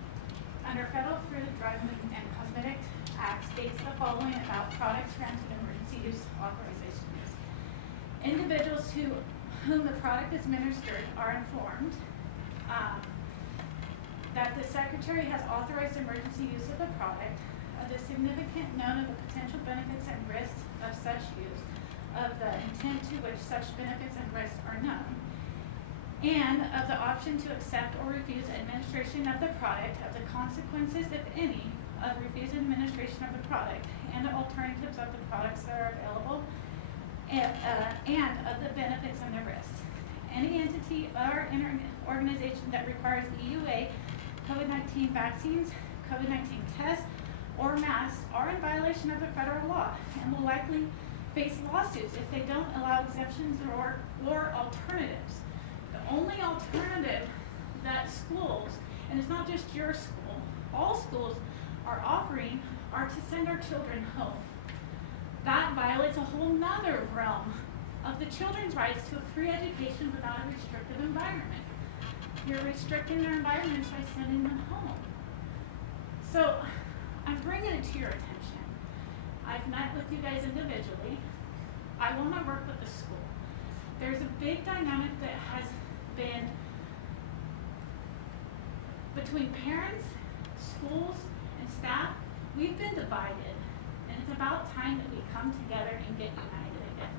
under Federal Food, Drug, and Cosmetic Act, states the following about products granted emergency use authorization. Individuals whom the product is administered are informed that the Secretary has authorized emergency use of the product, of the significant known of the potential benefits and risks of such use, of the intent to which such benefits and risks are known, and of the option to accept or refuse administration of the product, of the consequences, if any, of refusing administration of the product, and the alternatives of the products that are available, and of the benefits and the risks. Any entity or organization that requires EUA, COVID-19 vaccines, COVID-19 tests, or masks are in violation of the federal law and will likely face lawsuits if they don't allow exemptions or alternatives. The only alternative that schools, and it's not just your school, all schools are offering are to send our children home. That violates a whole nother realm of the children's rights to a free education without a restrictive environment. You're restricting their environments by sending them home. So I'm bringing it to your attention I've met with you guys individually. I want to work with the school. There's a big dynamic that has been between parents, schools, and staff. We've been divided, and it's about time that we come together and get united again.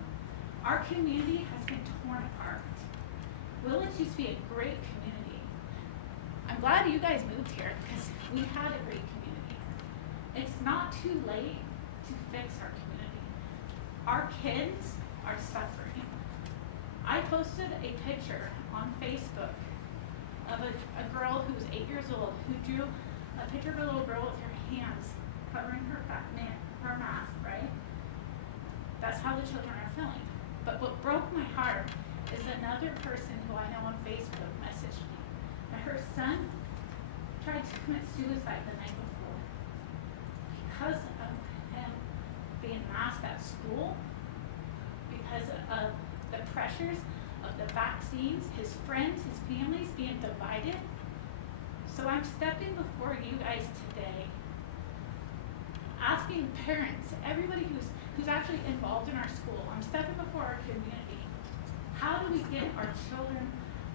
Our community has been torn apart. Willits used to be a great community. I'm glad you guys moved here because we had a great community. It's not too late to fix our community. Our kids are suffering. I posted a picture on Facebook of a girl who was 8 years old who drew a picture of a little girl with her hands covering her mask, right? That's how the children are feeling. But what broke my heart is another person who I know on Facebook messaged me that her son tried to commit suicide the night before because of him being masked at school, because of the pressures of the vaccines, his friends, his families being divided. So I'm stepping before you guys today, asking parents, everybody who's actually involved in our school, I'm stepping before our community. How do we get our children,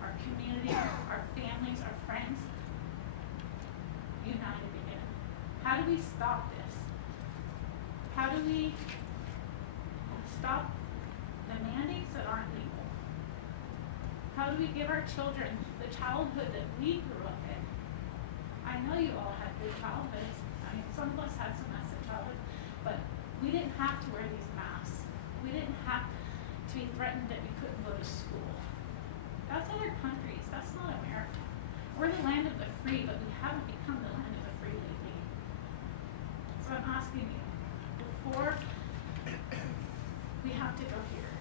our community, our families, our friends united again? How do we stop this? How do we stop the mandates that aren't legal? How do we give our children the childhood that we grew up in? I know you all had good childhoods. I mean, some of us had some messed up childhood, but we didn't have to wear these masks. We didn't have to be threatened that we couldn't go to school. That's other countries. That's not America. We're the land of the free, but we haven't become the land of the free lately. So I'm asking you, before we have to go here,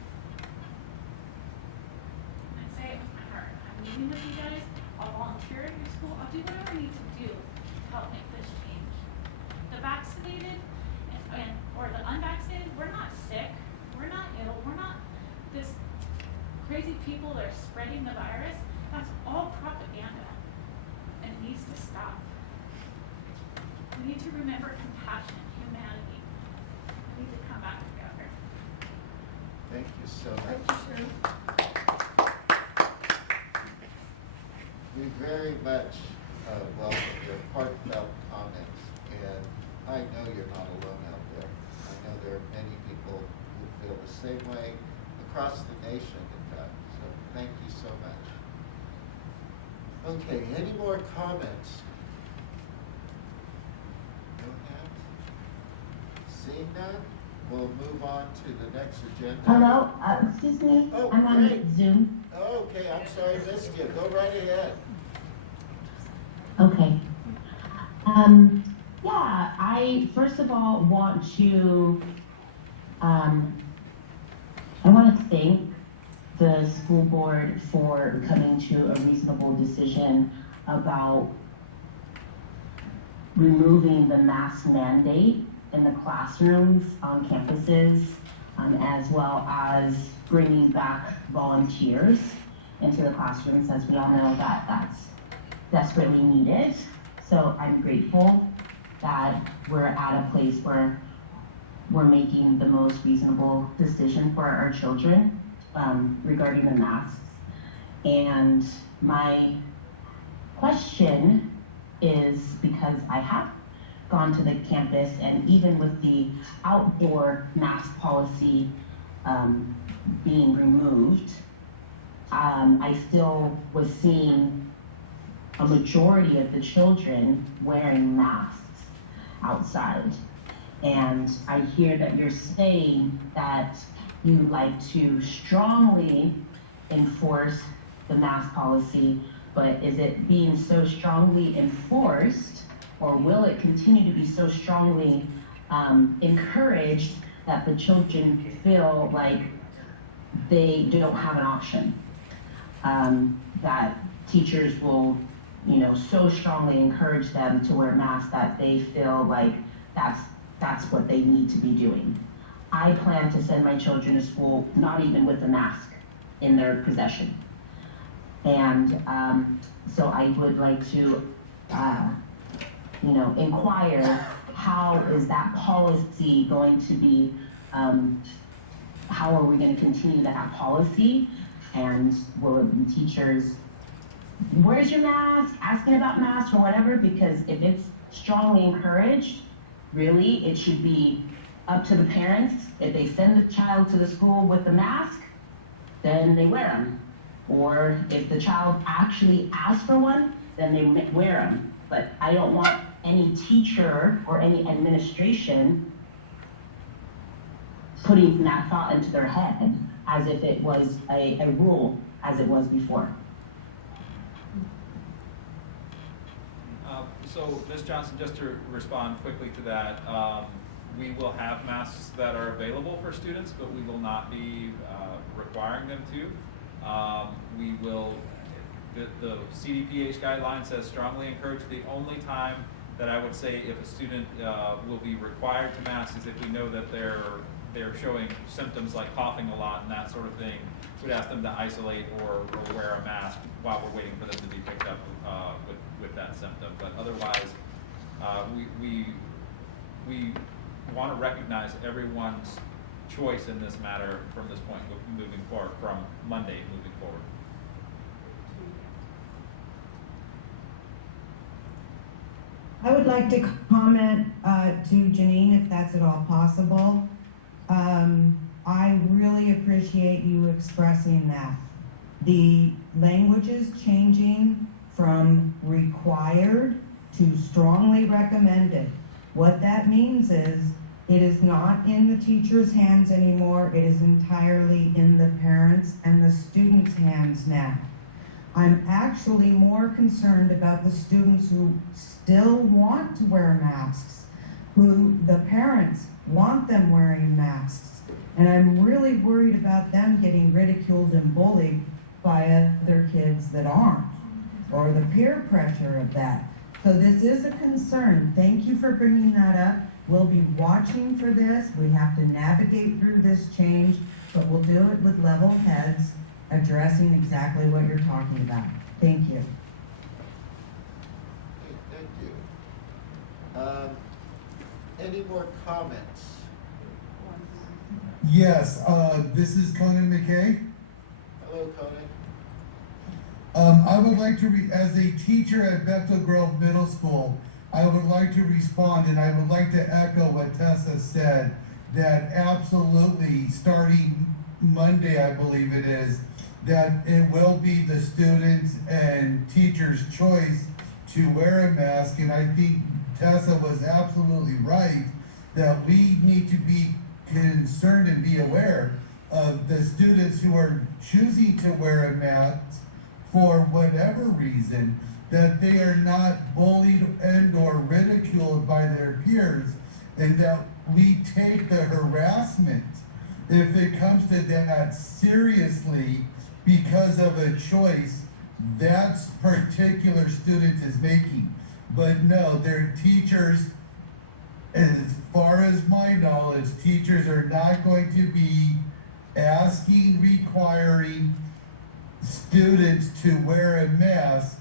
and I say it with my heart, I'm meeting with you guys, I'll volunteer at your school, I'll do whatever I need to do to help make this change. The vaccinated or the unvaccinated, we're not sick, we're not ill, we're not this crazy people that are spreading the virus. That's all propaganda, and it needs to stop. We need to remember compassion, humanity. We need to come back together. Thank you so Thank much. you, Sharon. We very much welcome your heartfelt comments, and I know you're not alone out there. I know there are many people who feel the same way across the nation, in fact, so thank you so much. Okay, any more comments? No hands? Seeing none, we'll move on to the next agenda. Hello, excuse me, Oh, I'm on great. Zoom. Okay, I'm sorry, missed you. Go right ahead. Okay. Yeah, I first of all want to, I want to thank the school board for coming to a reasonable decision about removing the mask mandate in the classrooms on campuses, as well as bringing back volunteers into the classrooms, as we all know that that's desperately needed. So I'm grateful that we're at a place where we're making the most reasonable decision for our children regarding the masks. And my question is, because I have gone to the campus, and even with the outdoor mask policy being removed, I still was seeing a majority of the children wearing masks outside. And I hear that you're saying that you like to strongly enforce the mask policy, but is it being so strongly enforced, or will it continue to be so strongly encouraged that the children feel like they don't have an option? That teachers will, so strongly encourage them to wear masks that they feel like that's what they need to be doing. I plan to send my children to school not even with a mask in their possession. And so I would like to, inquire how is that policy going to be, how are we going to continue that policy? And will teachers, where's your mask, asking about masks or whatever? Because if it's strongly encouraged, really, it should be up to the parents. If they send the child to the school with the mask, then they wear them. Or if the child actually asks for one, then they wear them. But I don't want any teacher or any administration putting that thought into their head as if it was a rule as it was before. So, Ms. Johnson, just to respond quickly to that, we will have masks that are available for students, but we will not be requiring them to. We will, the CDPH guideline says strongly encourage. The only time that I would say if a student will be required to mask is if we know that they're showing symptoms like coughing a lot and that sort of thing. We'd ask them to isolate or wear a mask while we're waiting for them to be picked up with that symptom. But otherwise, we want to recognize everyone's choice in this matter from this point moving forward, from Monday moving forward. I would like to comment to Janine, if that's at all possible. I really appreciate you expressing that. The language is changing from required to strongly recommended. What that means is it is not in the teacher's hands anymore. It is entirely in the parents' and the students' hands now. I'm actually more concerned about the students who still want to wear masks, who the parents want them wearing masks. And I'm really worried about them getting ridiculed and bullied by other kids that aren't, or the peer pressure of that. So this is a concern. Thank you for bringing that up. We'll be watching for this. We have to navigate through this change, but we'll do it with level heads, addressing exactly what you're talking about. Thank you. Okay, thank you. Any more comments? Yes, this is Conan McKay. Hello, Conan. I would like to, as a teacher at Bethel Grove Middle School, I would like to respond, and I would like to echo what Tessa said, that absolutely starting Monday, I believe it is, that it will be the students' and teachers' choice to wear a mask. And I think Tessa was absolutely right that we need to be concerned and be aware of the students who are choosing to wear a mask for whatever reason, that they are not bullied and or ridiculed by their peers, and that we take the harassment, if it comes to that, seriously because of a choice that particular student is making. But no, their teachers, as far as my knowledge, teachers are not going to be asking, requiring students to wear a mask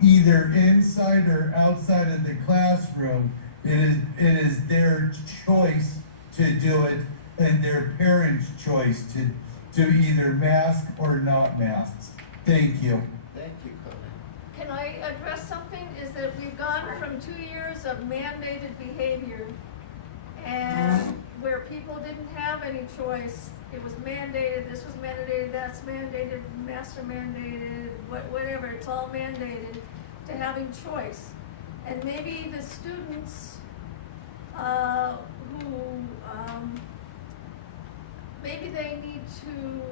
either inside or outside of the classroom. It is their choice to do it, and their parents' choice to either mask or not masks. Thank you. Thank you, Conan. Can I address something? Is that we've gone from 2 years of mandated behavior, and where people didn't have any choice. It was mandated, this was mandated, that's mandated, masks are mandated, whatever, it's all mandated, to having choice. And maybe the students maybe they need to,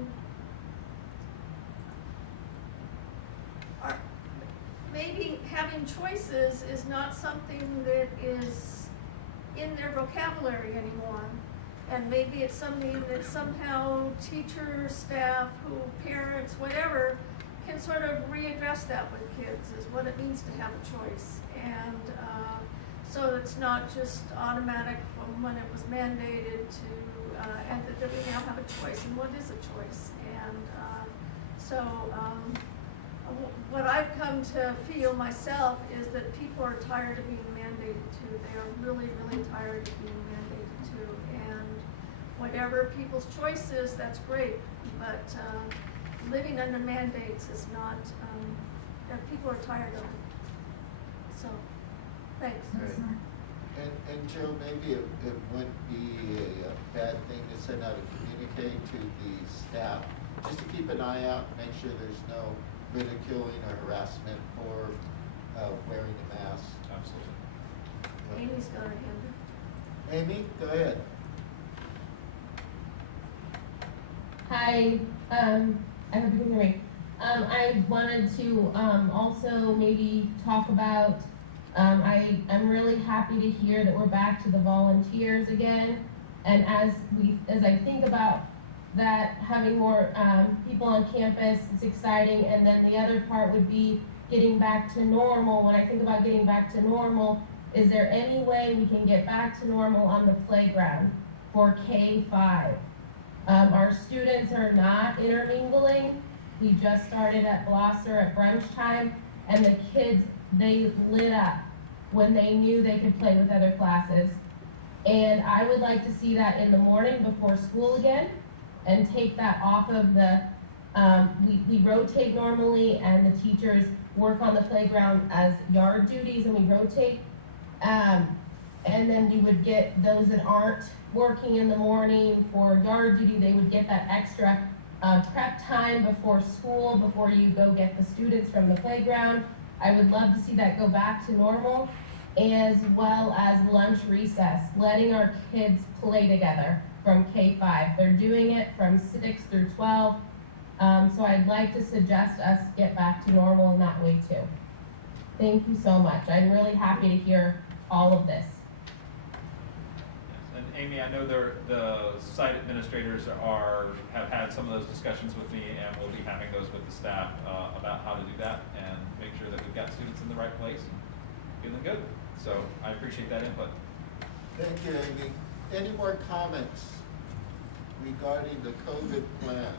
maybe having choices is not something that is in their vocabulary anymore. And maybe it's something that somehow teachers, staff, parents, whatever, can sort of readdress that with kids, is what it means to have a choice. And so it's not just automatic from when it was mandated to, and that we now have a choice. And what is a choice? And so what I've come to feel myself is that people are tired of being mandated to. They are really, really tired of being mandated to. And whatever people's choice is, that's great. But living under mandates is not, people are tired of it. So, thanks. Right. And Joe, maybe it wouldn't be a bad thing to send out a communique to the staff, just to keep an eye out, make sure there's no ridiculing or harassment for wearing a mask. Absolutely. Amy's got her hand up. Amy, go ahead. Hi, I hope you can hear me. I wanted to also maybe talk about, I'm really happy to hear that we're back to the volunteers again. And as I think about that, having more people on campus, it's exciting. And then the other part would be getting back to normal. When I think about getting back to normal, is there any way we can get back to normal on the playground for K-5? Our students are not intermingling. We just started at Blosser at brunch time, and the kids, they lit up when they knew they could play with other classes. And I would like to see that in the morning before school again, and take that off of the, we rotate normally, and the teachers work on the playground as yard duties, and we rotate. And then we would get those that aren't working in the morning for yard duty, they would get that extra prep time before school, before you go get the students from the playground. I would love to see that go back to normal, as well as lunch recess, letting our kids play together from K-5. They're doing it from 6 through 12. So I'd like to suggest us get back to normal in that way too. Thank you so much. I'm really happy to hear all of this. And Amy, I know the site administrators have had some of those discussions with me, and we'll be having those with the staff about how to do that and make sure that we've got students in the right place and feeling good. So I appreciate that input. Thank you, Amy. Any more comments regarding the COVID plan?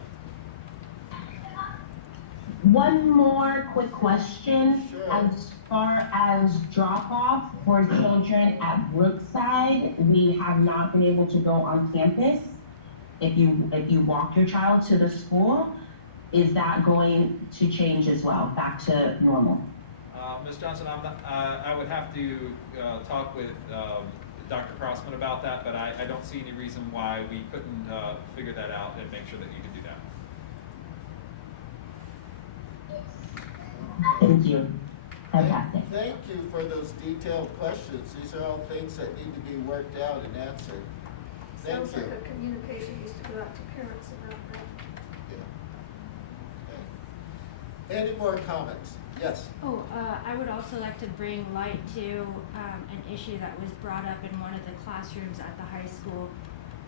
One more quick question. Sure. As far as drop-off for children at Brookside, we have not been able to go on campus. If you walk your child to the school, is that going to change as well, back to normal? Ms. Johnson, I would have to talk with Dr. Crossman about that, but I don't see any reason why we couldn't figure that out and make sure that you could do that. Thank you. Fantastic. Thank you for those detailed questions. These are all things that need to be worked out and answered. Thank Sounds you. like a communication needs to go out to parents about that. Yeah. Okay. Any more comments? Yes. Oh, I would also like to bring light to an issue that was brought up in one of the classrooms at the high school.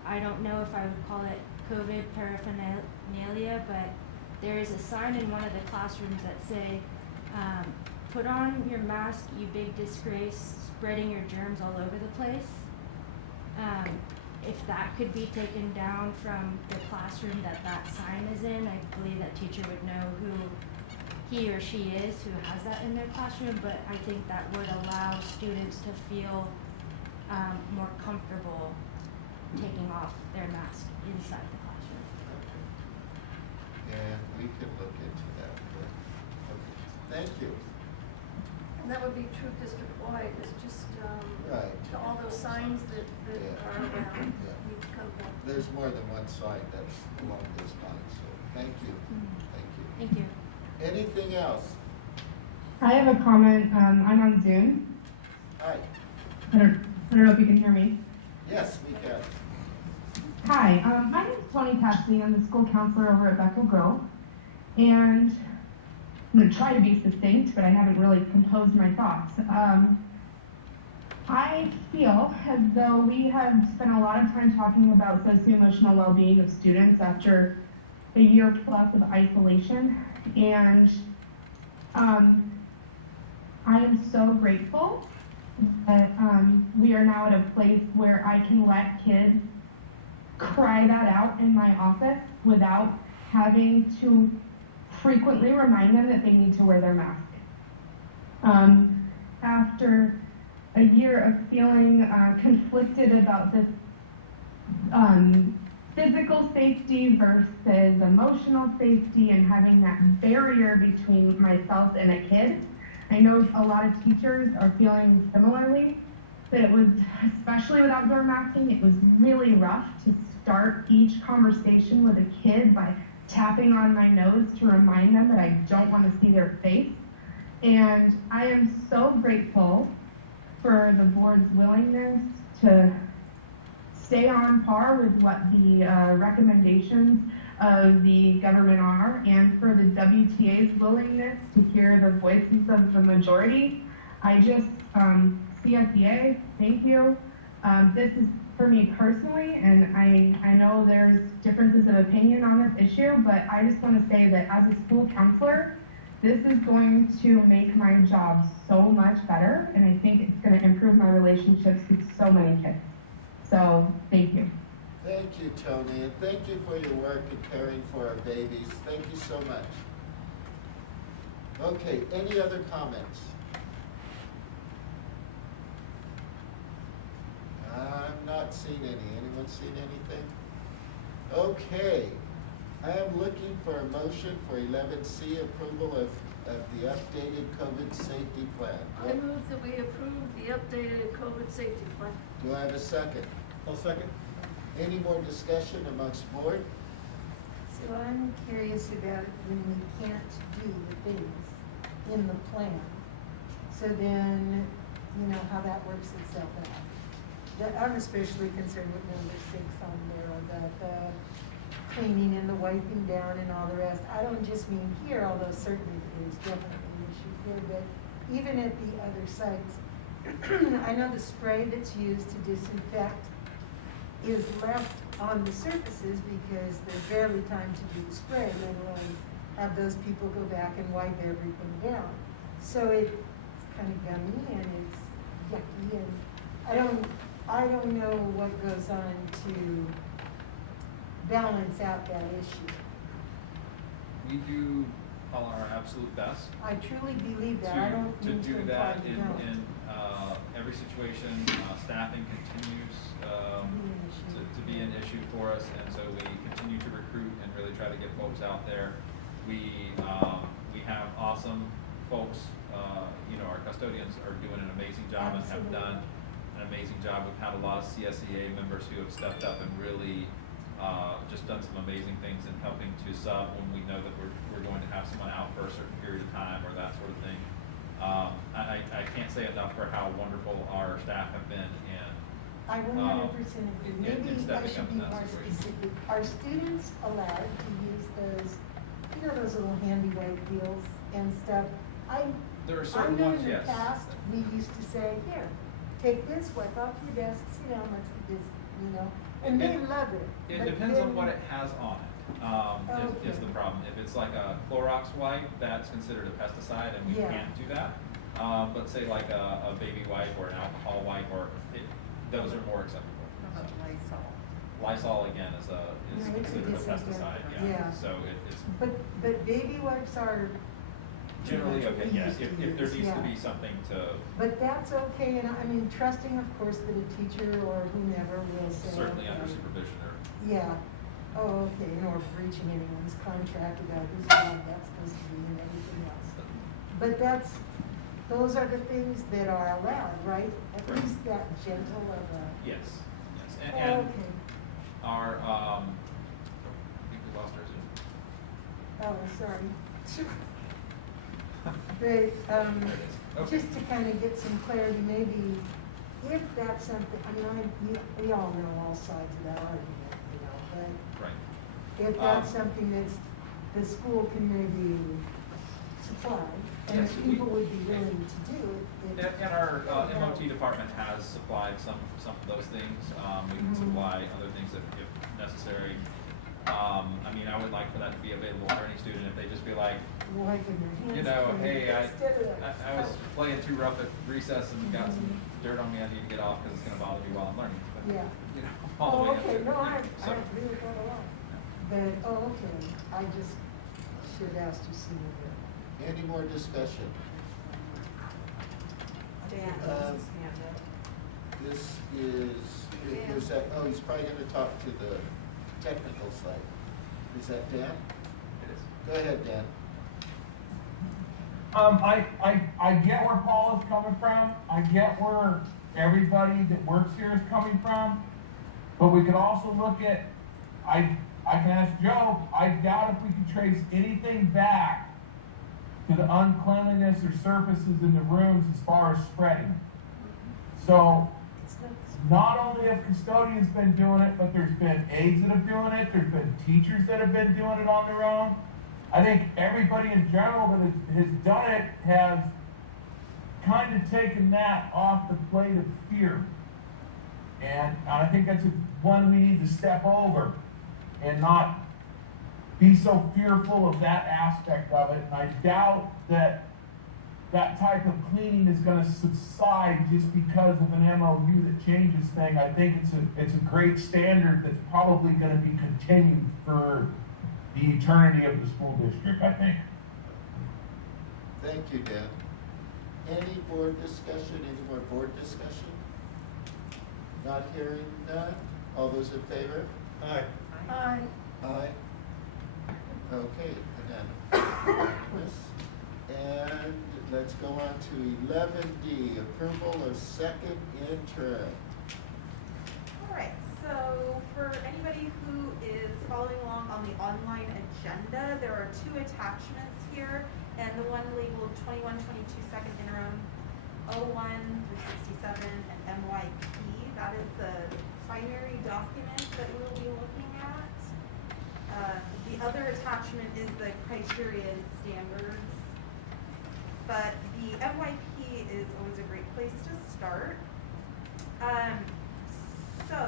I don't know if I would call it COVID paraphernalia, but there is a sign in one of the classrooms that say, put on your mask, you big disgrace, spreading your germs all over the place. If that could be taken down from the classroom that sign is in, I believe that teacher would know who he or she is who has that in their classroom, but I think that would allow students to feel more comfortable taking off their mask inside the classroom. Okay. And we can look into that. Okay. Thank you. And that would be true district-wide, it's just, Right. to all those signs that Yeah. are around, Yeah. need to come down. There's more than one side that's along those lines, so thank you. Thank you. Thank you. Anything else? I have a comment. I'm on Zoom. Hi. I don't know if you can hear me. Yes, we can. Hi, my name is Tony Cassidy. I'm the school counselor over at Bethel Grove. And I'm going to try to be succinct, but I haven't really composed my thoughts. I feel as though we have spent a lot of time talking about socio-emotional well-being of students after a year plus of isolation. And I am so grateful that we are now at a place where I can let kids cry that out in my office without having to frequently remind them that they need to wear their mask. After a year of feeling conflicted about this physical safety versus emotional safety and having that barrier between myself and a kid, I know a lot of teachers are feeling similarly, that it was, especially with outdoor masking, it was really rough to start each conversation with a kid by tapping on my nose to remind them that I don't want to see their face. And I am so grateful for the board's willingness to stay on par with what the recommendations of the government are, and for the WTA's willingness to hear the voices of the majority. I just, CSEA, thank you. This is for me personally, and I know there's differences of opinion on this issue, but I just want to say that as a school counselor, this is going to make my job so much better, and I think it's going to improve my relationships with so many kids. So, thank you. Thank you, Tony, and thank you for your work in caring for our babies. Thank you so much. Okay, any other comments? I'm not seeing any. Anyone seen anything? Okay. I am looking for a motion for 11C, approval of the updated COVID safety plan. I move that we approve the updated COVID safety plan. Do I have a second? I'll second. Any more discussion amongst board? So I'm curious about when we can't do the things in the plan. So then, you know, how that works itself out. I'm especially concerned with number 6 on there, about the cleaning and the wiping down and all the rest. I don't just mean here, although certainly there's definitely an issue here, but even at the other sites, I know the spray that's used to disinfect is left on the surfaces because there's barely time to do the spray, let alone have those people go back and wipe everything down. So it's kind of gummy and it's yucky, and I don't know what goes on to balance out that issue. We do all our absolute best I truly believe that. I don't to mean do imply that you in don't. every situation. Staffing continues to be an issue for us, and so we continue to recruit and really try to get folks out there. We have awesome folks. Our custodians are doing an amazing job and have done an amazing job. We've had a lot of CSEA members who have stepped up and really just done some amazing things in helping to sub when we know that we're going to have someone out for a certain period of time or that sort of thing. I can't say enough for how wonderful our staff have been, and I 100% agree. Maybe in I stepping should up be in that more situation. specific. Are students allowed to use those, those little handy wipe deals and stuff? There are I certain know ones, in the yes. past, we used to say, here, take this, wipe off your desk, sit down, let's do this, and they love it. It But depends on then- what it has on it, is the problem. If it's like a Clorox wipe, that's considered a pesticide, and we Yeah. can't do that. But say like a baby wipe or an alcohol wipe, those are more acceptable. How about Lysol? Lysol again is No, it's a considered a disinfectant. pesticide, Yeah. So it's But baby wipes are. generally okay, yeah, used to if there use, needs to yeah. be something to, But that's okay, and I mean, trusting, of course, that a teacher or whomever will say. certainly under okay. supervision or. Yeah, oh, okay, nor breaching anyone's contract about whose job that's supposed to be and everything else. But those are the things that are allowed, right? At Right. least that gentle of a. Yes, and Okay, our, I think we lost ours. oh, sorry. But, There it is. Okay. just to kind of get some clarity, maybe if that's something, we all know all sides of that argument, but Right. if that's something that's, the school can maybe supply, and Yes, if people would be willing to do it. And our MOT department has supplied some of those things. We can Mhm. supply other things if necessary. I would like for that to be available for any student if they just feel like, Wiping their hands. hey, instead of I was playing too rough at recess and got some dirt on me, I need to get off because it's gonna bother me while I'm learning. But, Yeah. all the Oh, way up okay, to- no, I so- agree with that a lot. But, okay, I just, should have asked you sooner there. Any more discussion? Dan. This is, who's that, oh, he's probably gonna talk to the technical side. Is that Dan? It is. Go ahead, Dan. I get where Paul is coming from. I get where everybody that works here is coming from. But we could also look at, I can ask Joe, I doubt if we can trace anything back to the uncleanliness or surfaces in the rooms as far as spreading. So, not only have custodians been doing it, but there's been aides that are doing it, there's been teachers that have been doing it on their own. I think everybody in general that has done it has kind of taken that off the plate of fear. And I think that's one we need to step over and not be so fearful of that aspect of it. And I doubt that that type of cleaning is going to subside just because of an MOU that changes things. I think it's a great standard that's probably going to be continued for the eternity of the school district, I think. Thank you, Dan. Any board discussion, any more board discussion? Not hearing none? All those in favor? Aye. Aye. Aye. Okay, unanimous. And let's go on to 11D, approval of second interim. All right, so for anybody who is following along on the online agenda, there are two attachments here, and the one labeled 21-22 second interim, 01 through 67, and MYP. That is the primary document that we'll be looking at. The other attachment is the criteria and standards. But the MYP is always a great place to start. So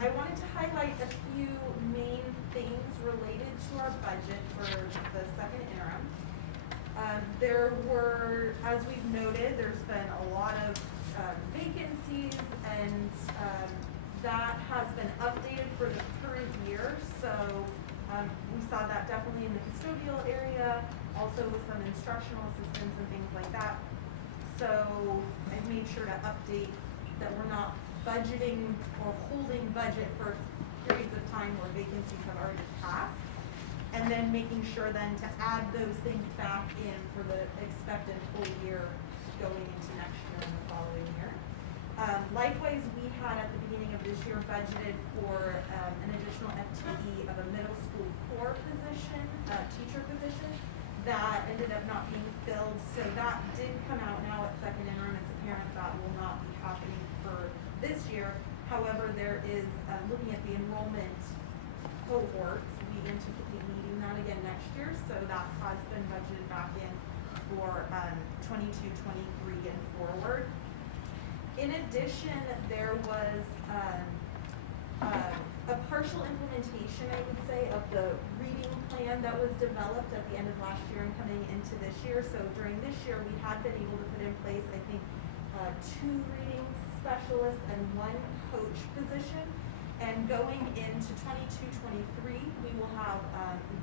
I wanted to highlight a few main things related to our budget for the second interim. There were, as we've noted, there's been a lot of vacancies, and that has been updated for the current year. So we saw that definitely in the custodial area, also with some instructional assistants and things like that. So I made sure to update that we're not budgeting or holding budget for periods of time where vacancies have already passed, and then making sure then to add those things back in for the expected full year going into next year and the following year. Likewise, we had at the beginning of this year budgeted for an additional FTE of a middle school core position, teacher position, that ended up not being filled. So that did come out now at second interim. It's apparent that will not be happening for this year. However, there is, looking at the enrollment cohorts, we anticipate needing that again next year. So that has been budgeted back in for 22, 23 and forward. In addition, there was a partial implementation, I would say, of the reading plan that was developed at the end of last year and coming into this year. So during this year, we had been able to put in place, I think, 2 reading specialists and 1 coach position. And going into 22-23, we will have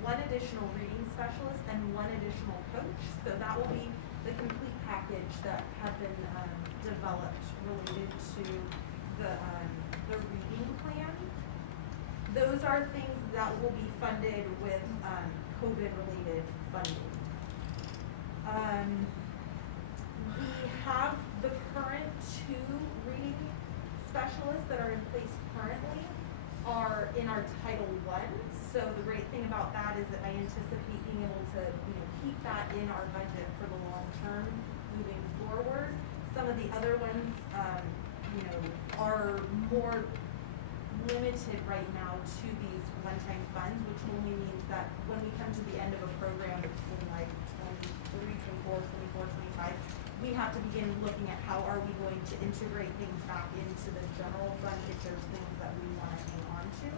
1 additional reading specialist and 1 additional coach. So that will be the complete package that had been developed related to the reading plan. Those are things that will be funded with COVID-related funding. We have the current 2 reading specialists that are in place currently are in our Title I. So the great thing about that is that I anticipate being able to keep that in our budget for the long term moving forward. Some of the other ones are more limited right now to these one-time funds, which only means that when we come to the end of a program in like 23, 24, 25, we have to begin looking at how are we going to integrate things back into the general fund if there's things that we want to hang on to.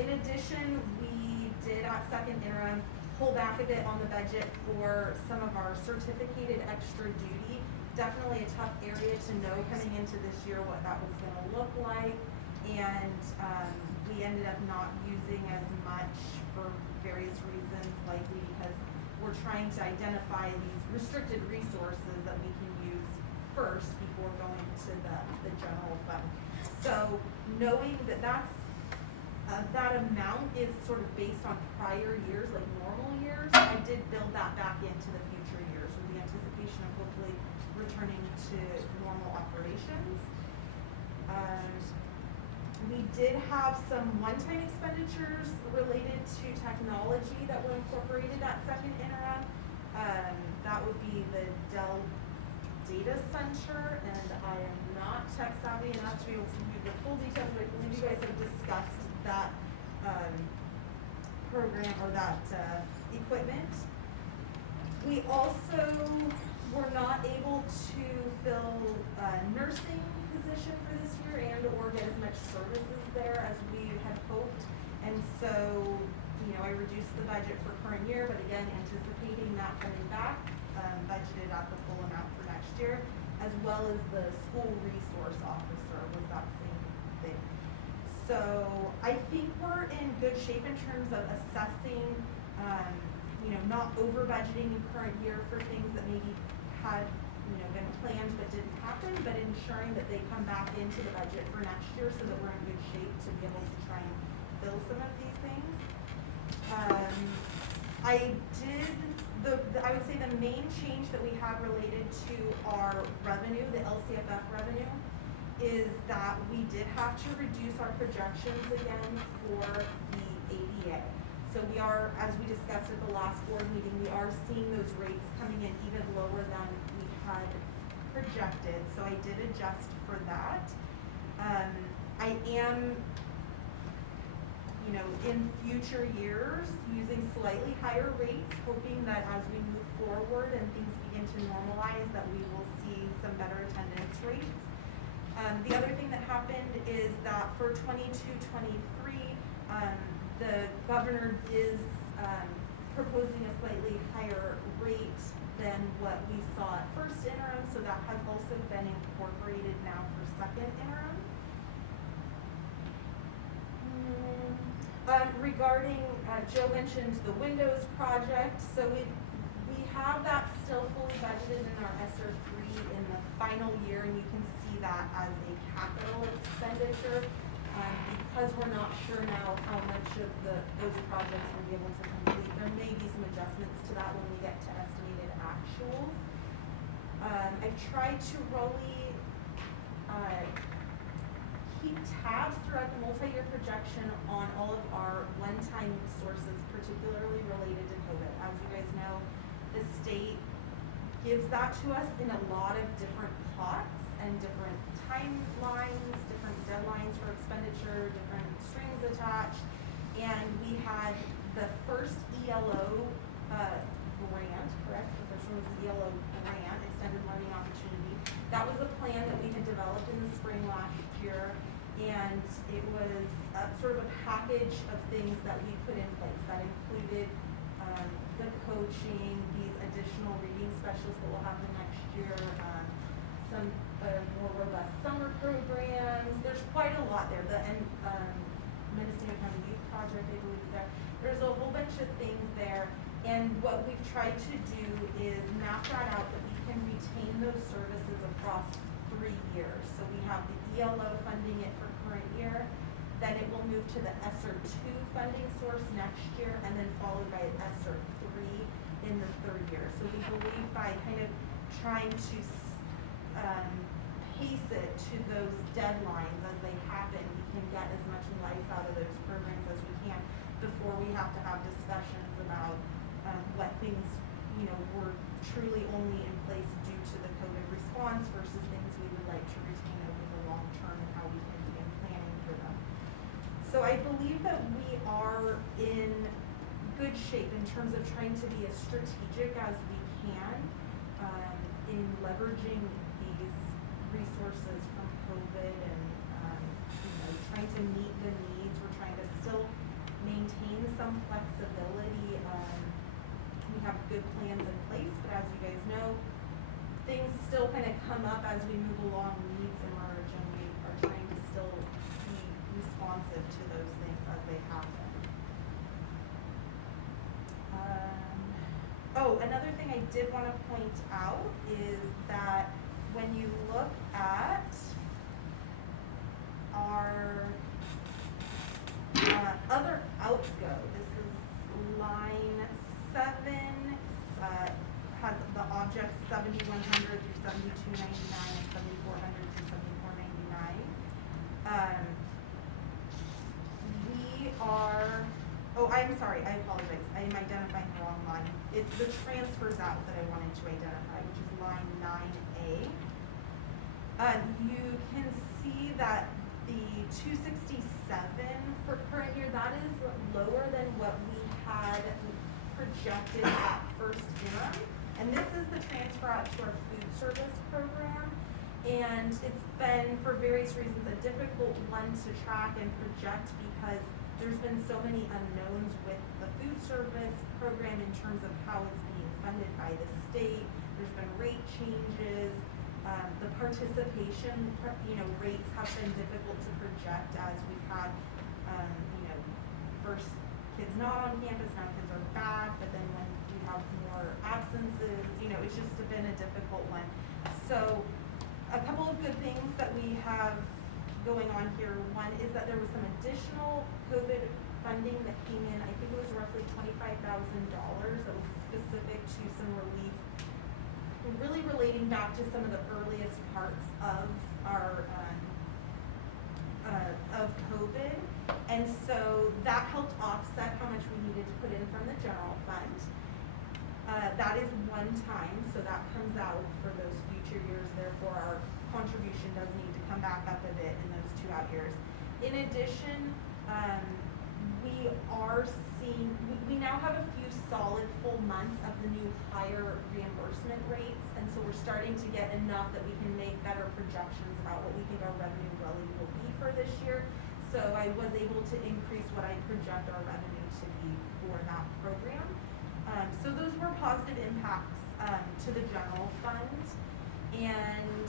In addition, we did at second interim pull back a bit on the budget for some of our certificated extra duty. Definitely a tough area to know coming into this year what that was going to look like, and we ended up not using as much for various reasons, likely because we're trying to identify these restricted resources that we can use first before going to the general fund. So knowing that that amount is sort of based on prior years, like normal years, I did build that back into the future years with the anticipation of hopefully returning to normal operations. We did have some one-time expenditures related to technology that were incorporated at second interim. That would be the Dell Data Center, and I am not tech savvy enough to be able to give you the full details, but I believe you guys have discussed that program or that equipment. We also were not able to fill a nursing position for this year and or get as much services there as we had hoped. And so, I reduced the budget for current year, but again, anticipating that coming back, budgeted at the full amount for next year, as well as the school resource officer was that same thing. So I think we're in good shape in terms of assessing, not over budgeting in current year for things that maybe had, been planned but didn't happen, but ensuring that they come back into the budget for next year so that we're in good shape to be able to try and fill some of these things. I would say the main change that we have related to our revenue, the LCFF revenue, is that we did have to reduce our projections again for the ADA. So we are, as we discussed at the last board meeting, we are seeing those rates coming in even lower than we had projected. So I did adjust for that. I am, in future years, using slightly higher rates, hoping that as we move forward and things begin to normalize, that we will see some better attendance rates. The other thing that happened is that for 22-23, the governor is proposing a slightly higher rate than what we saw at first interim, so that has also been incorporated now for second interim. Regarding, Joe mentioned the Windows project, so we have that still fully budgeted in our ESSER 3 in the final year, and you can see that as a capital expenditure. Because we're not sure now how much of those projects we'll be able to complete, there may be some adjustments to that when we get to estimated actuals. I've tried to really keep tabs throughout the multi-year projection on all of our one-time sources, particularly related to COVID. As you guys know, the state gives that to us in a lot of different pots and different timelines, different deadlines for expenditure, different strings attached. And we had the first ELO grant, correct? The first one was the ELO grant, Extended Learning Opportunity. That was a plan that we had developed in the spring last year. And it was sort of a package of things that we put in place that included the coaching, these additional reading specialists that will happen next year, some more robust summer programs. There's quite a lot there. The Mendocino County Youth Project, I believe, is there. There's a whole bunch of things there. And what we've tried to do is map that out that we can retain those services across 3 years. So we have the ELO funding it for current year, then it will move to the ESSER 2 funding source next year, and then followed by ESSER 3 in the 3rd year. So we believe by kind of trying to pace it to those deadlines as they happen, we can get as much life out of those programs as we can before we have to have discussions about what things, were truly only in place due to the COVID response versus things we would like to retain over the long term and how we can begin planning for them. So I believe that we are in good shape in terms of trying to be as strategic as we can in leveraging these resources from COVID and trying to meet the needs. We're trying to still maintain some flexibility. We have good plans in place, but as you guys know, things still kind of come up as we move along, needs emerge, and we are trying to still be responsive to those things as they happen. Oh, another thing I did want to point out is that when you look at our other outgo, this is line 7, has the objects 7100 through 7299 and 7400 through 7499. We are, oh, I'm sorry, I apologize. I am identifying the wrong line. It's the transfers out that I wanted to identify, which is line 9A. You can see that the 267 for current year, that is lower than what we had projected at first interim. And this is the transfer out to our food service program. And it's been, for various reasons, a difficult one to track and project because there's been so many unknowns with the food service program in terms of how it's being funded by the state. There's been rate changes. The participation, rates have been difficult to project as we've had, first kids not on campus, now kids are back, but then when we have more absences, it's just been a difficult one. So a couple of good things that we have going on here. One is that there was some additional COVID funding that came in. I think it was roughly $25,000 that was specific to some relief, really relating back to some of the earliest parts of our of COVID. And so that helped offset how much we needed to put in from the general fund. That is one time, so that comes out for those future years. Therefore, our contribution does need to come back up a bit in those 2 out years. In addition, we are seeing, we now have a few solid full months of the new higher reimbursement rates, and so we're starting to get enough that we can make better projections about what we think our revenue really will be for this year. So I was able to increase what I project our revenue to be for that program. So those were positive impacts to the general fund. And,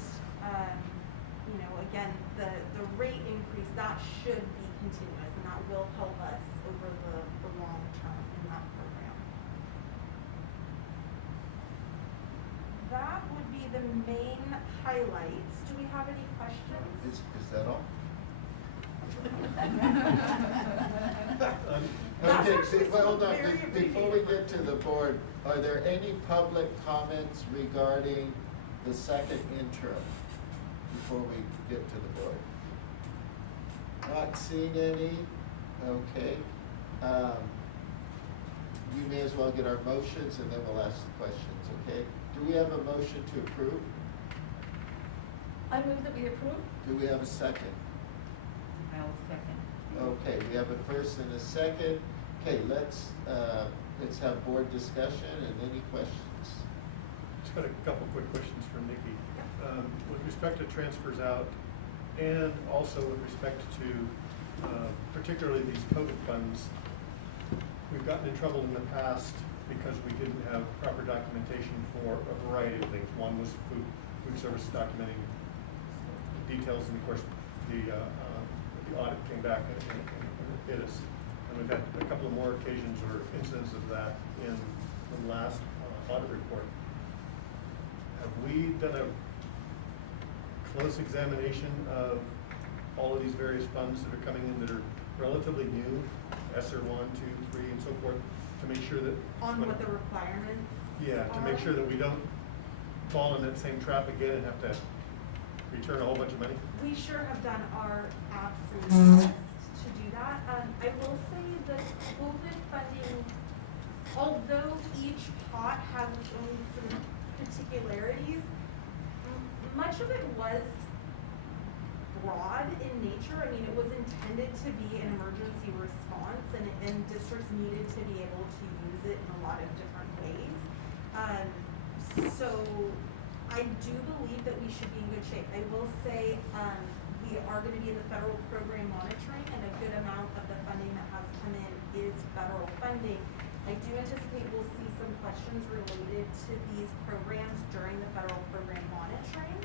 again, the rate increase, that should be continuous, and that will help us over the long term in that program. That would be the main highlights. Do we have any questions? Is that all? That's Okay, actually well, hold on. very Before we get to the board, are there any public comments regarding the second interim before we get to the board? Not seeing any? Okay. You may as well get our motions and then we'll ask the questions, okay? Do we have a motion to approve? I move that we approve. Do we have a second? I'll second. Okay, we have a first and a second. Okay, let's have board discussion and any questions. Just got a couple quick questions from Nikki. With respect to transfers out and also with respect to particularly these COVID funds, we've gotten in trouble in the past because we didn't have proper documentation for a variety of things. One was food service documenting details, and of course the audit came back and hit us. And we've had a couple of more occasions or incidents of that in the last audit report. Have we done a close examination of all of these various funds that are coming in that are relatively new, ESSER 1, 2, 3, and so forth, to make sure that... On what the requirements Yeah, to make sure that we don't fall in that same trap again and have to return a whole bunch of money? We sure have done our absolute best to do that. I will say that COVID funding, although each pot has its own sort of particularities, much of it was broad in nature. I mean, it was intended to be an emergency response, and districts needed to be able to use it in a lot of different ways. So I do believe that we should be in good shape. I will say we are going to be in the federal program monitoring, and a good amount of the funding that has come in is federal funding. I do anticipate we'll see some questions related to these programs during the federal program monitoring.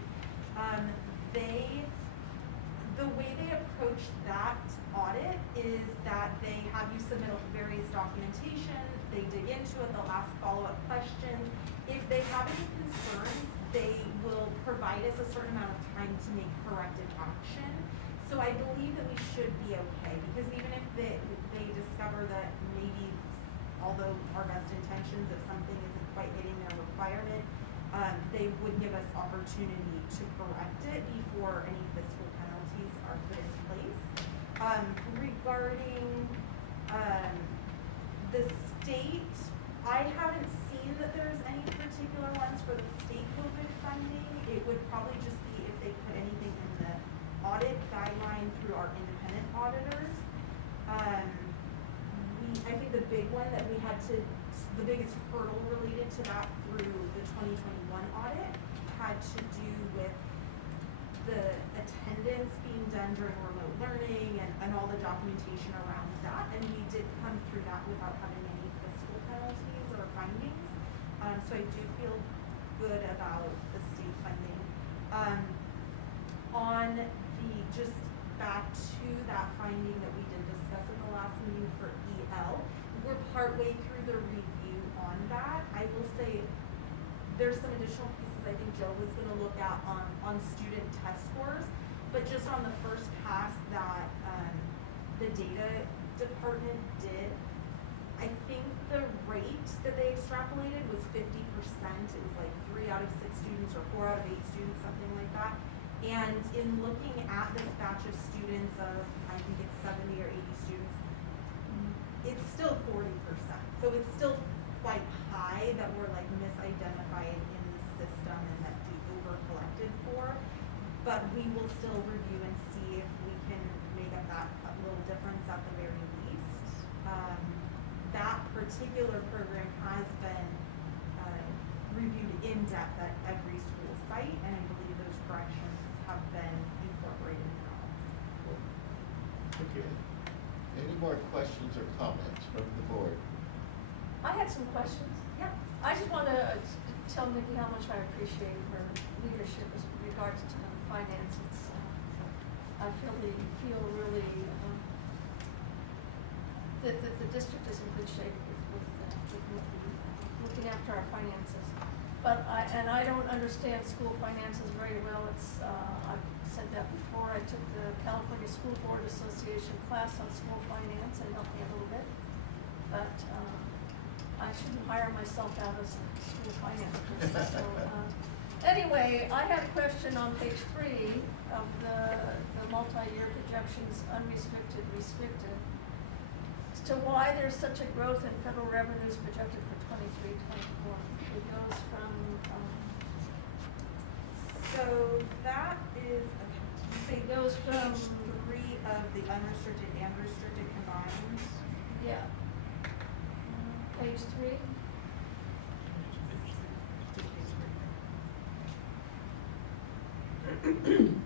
The way they approach that audit is that they have you submit various documentation they dig into it, they'll ask follow-up questions. If they have any concerns, they will provide us a certain amount of time to make corrective action. So I believe that we should be okay, because even if they discover that maybe, although our best intentions, if something isn't quite hitting their requirement, they would give us opportunity to correct it before any fiscal penalties are put in place. Regarding the state, I haven't seen that there's any particular ones for the state COVID funding. It would probably just be if they put anything in the audit guideline through our independent auditors. I think the big one that we had to, the biggest hurdle related to that through the 2021 audit had to do with the attendance being done during remote learning and all the documentation around that. And we did come through that without having any fiscal penalties or findings. So I do feel good about the state funding. On the, just back to that finding that we did discuss in the last meeting for EL, we're partway through the review on that. I will say there's some additional pieces I think Jill was gonna look at on student test scores, but just on the first pass that the data department did, I think the rate that they extrapolated was 50%. It was like 3 out of 6 students or 4 out of 8 students, something like that. And in looking at this batch of students of, I think it's 70 or 80 students, it's still 40%. So it's still quite high that we're like misidentified in the system and that we over-collected for. But we will still review and see if we can make up that little difference at the very least. That particular program has been reviewed in depth at every school site, and I believe those corrections have been incorporated now. Okay. Any more questions or comments from the board? I had some questions. Yeah. I just want to tell Nikki how much I appreciate her leadership as regards to the finances. I feel really that the district is in good shape with looking after our finances. But I don't understand school finances very well. It's I've said that before. I took the California School Board Association class on school finance and it helped me a little bit. But I shouldn't hire myself out as a school finance person. So anyway, I had a question on page 3 of the multi-year projections, unrestricted, restricted, as to why there's such a growth in federal revenues projected for 23-24. It goes from so that is, it goes from page 3 of the unrestricted and restricted combined. yeah. Page 3.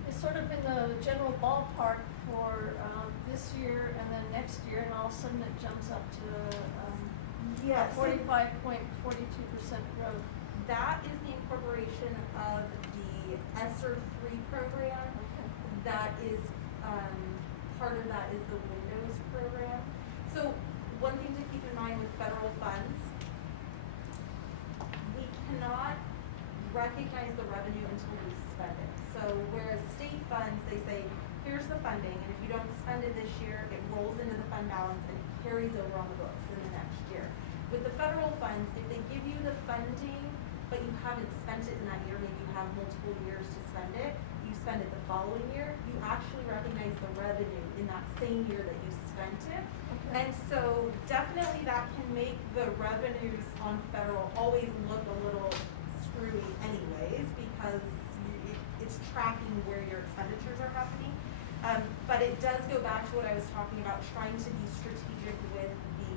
It's sort of in the general ballpark for this year and then next year, and all of a sudden it jumps up to Yeah, 45.42% growth. That is the incorporation of the ESSER 3 program. Okay. That is, part of that is the Windows program. So one thing to keep in mind with federal funds, we cannot recognize the revenue until we spend it. So whereas state funds, they say, here's the funding, and if you don't spend it this year, it rolls into the fund balance and it carries over on the books in the next year. With the federal funds, if they give you the funding, but you haven't spent it in that year, maybe you have multiple years to spend it, you spend it the following year, you actually recognize the revenue in that same year that you spent it. Okay. And so definitely that can make the revenues on federal always look a little screwy anyways, because it's tracking where your expenditures are happening. But it does go back to what I was talking about, trying to be strategic with the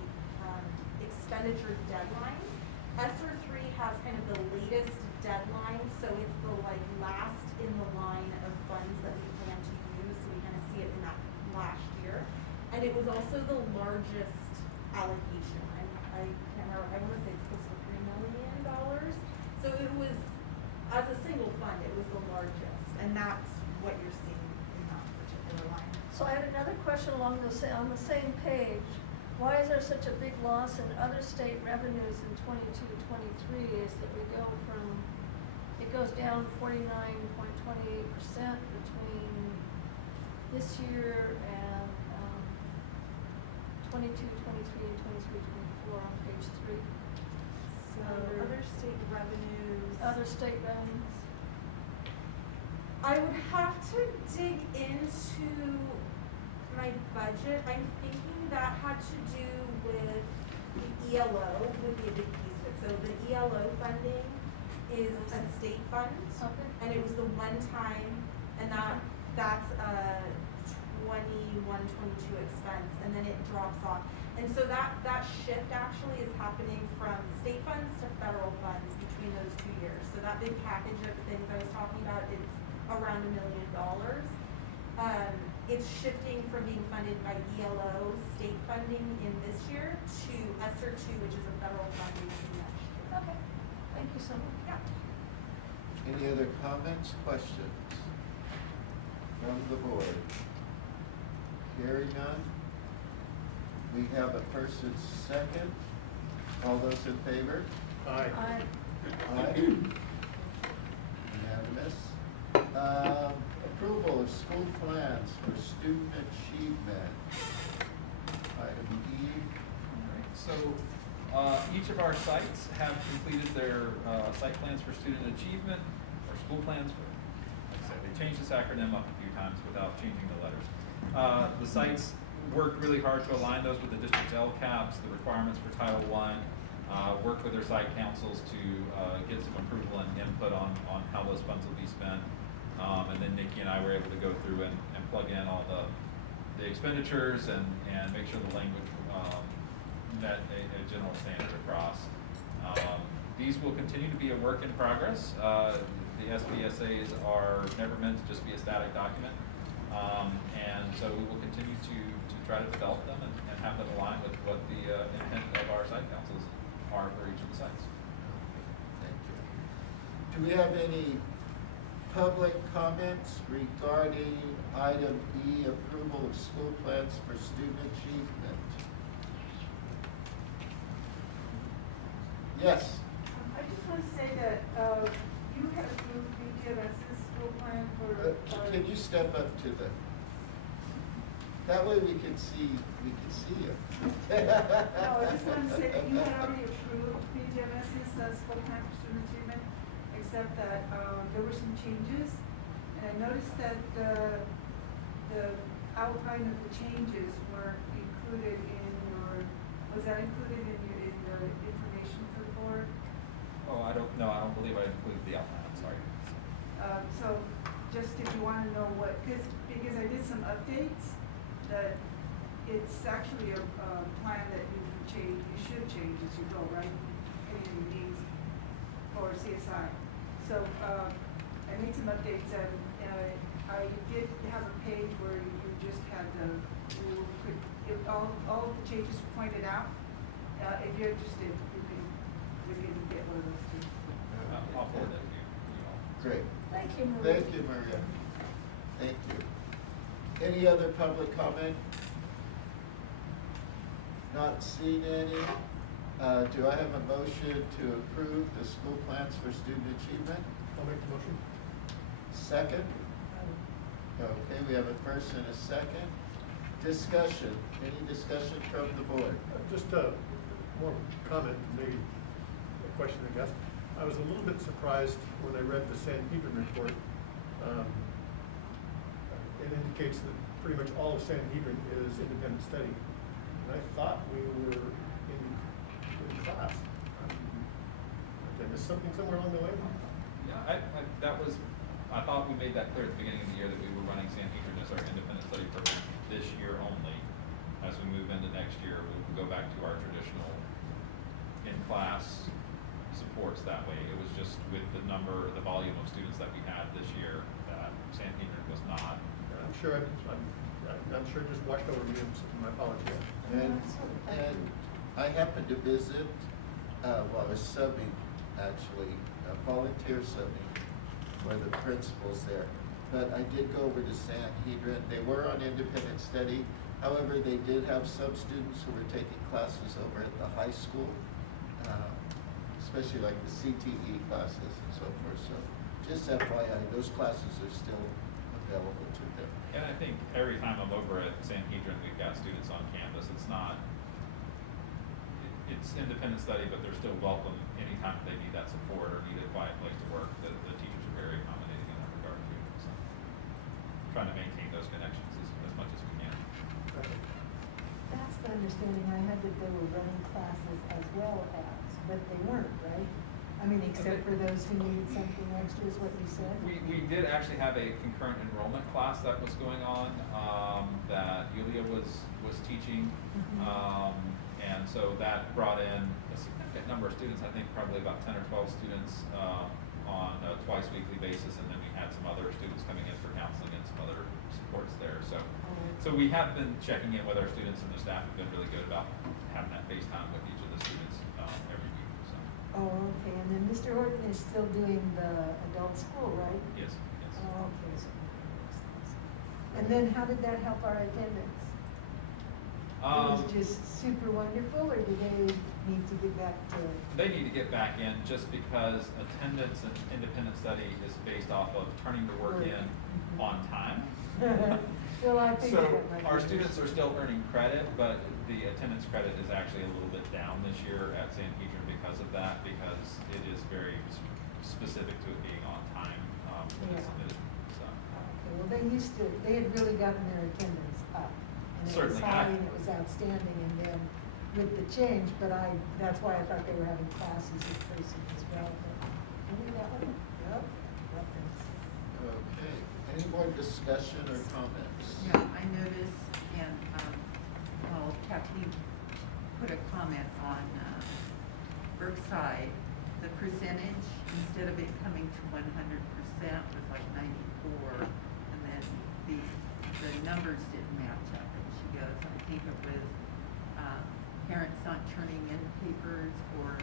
expenditure deadlines. ESSER 3 has kind of the latest deadline, so it's the like last in the line of funds that we plan to use, so we kind of see it in that last year. And it was also the largest allocation. I can't remember, I want to say it's close to $3 million. So it was, as a single fund, it was the largest, and that's what you're seeing in that particular line. So I had another question along on the same page. why is there such a big loss in other state revenues in 22-23 is that we go from, it goes down 49.28% between this year and 22-23 and 23-24 on page 3. So other state revenues. Other state revenues. I would have to dig into my budget. I'm thinking that had to do with the ELO, would be a big piece of it. So the ELO funding is a state fund, and it was the one time, and that's a 21-22 expense, and then it drops off. And so that shift actually is happening from state funds to federal funds between those 2 years. So that big package of things I was talking about, it's around $1 million. It's shifting from being funded by ELO state funding in this year to ESSER 2, which is a federal funding in next year. Okay, thank you so much. Yeah. Any other comments, questions from the board? Hearing none. We have a first and second. All those in favor? Aye. Aye. Aye. Unanimous. Approval of school plans for student achievement. Item E. Alright, so, each of our sites have completed their, site plans for student achievement, or school plans for, like I said, they changed this acronym up a few times without changing the letters. The sites worked really hard to align those with the district's LCAPs, the requirements for Title I, worked with their site councils to, get some approval and input on how those funds will be spent. And then Nikki and I were able to go through and plug in all the expenditures and make sure the language met a general standard across. These will continue to be a work in progress. The SBSAs are never meant to just be a static document. And so we will continue to try to develop them and have them align with what the intent of our site councils are for each of the sites. Thank you. Do we have any public comments regarding item E, approval of school plans for student achievement? Yes. I just want to say that you have approved BTMS's school plan for. Can you step up to the? That way we can see you. No, I just want to say that you had already approved BTMS's school plan for student achievement, except that there were some changes, and I noticed that the outline of the changes weren't included in your. Was that included in the information for the board? Oh, I don't believe I included the outline, I'm sorry. So just if you want to know what, because I did some updates, that it's actually a plan that you can change, you should change as you go, right? Anything you need for CSI. So I made some updates and I did have a page where you just had all the changes pointed out. If you're interested, we can get one of those too. I'll forward that to you all. Great. Thank you, Maria. Thank you, Maria. Thank you. Any other public comment? Not seen any. Do I have a motion to approve the school plans for student achievement? I'll make the motion. Second? Okay, we have a first and a second. Discussion. Any discussion from the board? Just more comment, maybe a question, I guess. I was a little bit surprised when I read the Sanhedrin report. It indicates that pretty much all of Sanhedrin is independent study. And I thought we were in class. Did I miss something somewhere along the way? Yeah, I thought we made that clear at the beginning of the year that we were running Sanhedrin as our independent study program this year only. As we move into next year, we'll go back to our traditional in-class supports that way. It was just with the volume of students that we had this year, that Sanhedrin was not. I'm sure it just washed over me, my apologies. And I happened to visit, while I was subbing, actually, volunteer subbing for the principals there. But I did go over to Sanhedrin. They were on independent study, However, they did have some students who were taking classes over at the high school, especially like the CTE classes and so forth. So just FYI, those classes are still available to them. And I think every time I'm over at San Hedrin, we've got students on campus. It's not, it's independent study, but they're still welcome anytime they need that support or need a quiet place to work. The teachers are very accommodating in that regard too. So trying to maintain those connections as much as we can. That's the understanding I had, that they were running classes as well as, but they weren't, right? I mean, except for those who needed something extra, is what you said? We did actually have a concurrent enrollment class that was going on, that Yulia was teaching. And so that brought in a significant number of students, I think probably about 10 or 12 students on a twice weekly basis, and then we had some other students coming in for counseling and some other supports there. So we have been checking in with our students, and the staff have been really good about having that FaceTime with each of the students every week. So. Oh, okay, and then Mr. Horton is still doing the adult school, right? Yes, yes. Oh, okay. And then how did that help our attendance? It was just super wonderful, or do they need to get back to? They need to get back in just because attendance and independent study is based off of turning the work in on time. Well, I think so our students are still earning credit, but the attendance credit is actually a little bit down this year at San Hedrin because of that, because it is very specific to it being on time. So. Okay, well, they had really gotten their attendance up. And Certainly. It was high and it was outstanding, and then with the change, but that's why I thought they were having classes in person as well. But any of that one? Yep. Okay. Any more discussion or comments? Yeah, I noticed, and, well, Kathleen put a comment on, Brookside, the percentage, instead of it coming to 100%, was like 94, and then the numbers didn't match up. And she goes, I think it was, parents not turning in papers, or,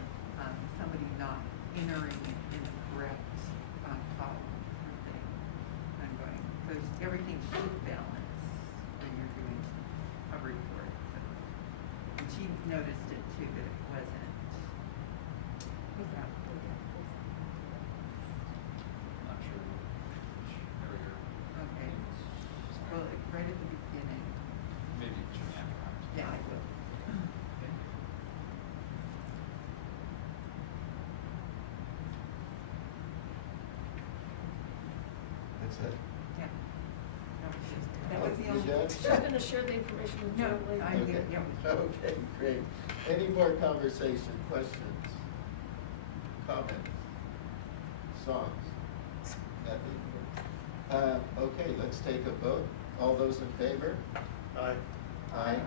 somebody not entering it in the correct, column or thing. I'm going, so everything should balance when you're doing a report. So, and she noticed it too, that it wasn't. Not sure which area. Okay. Well, right at the beginning. Maybe it should have arrived. Yeah, I will. Okay. That's it? Yeah. That was the You only. done? She's gonna share the information with No, Joe later. I did, yeah. Okay, great. Any more conversation, questions, comments, songs? Nothing? Okay, let's take a vote. All those in favor? Aye. Aye.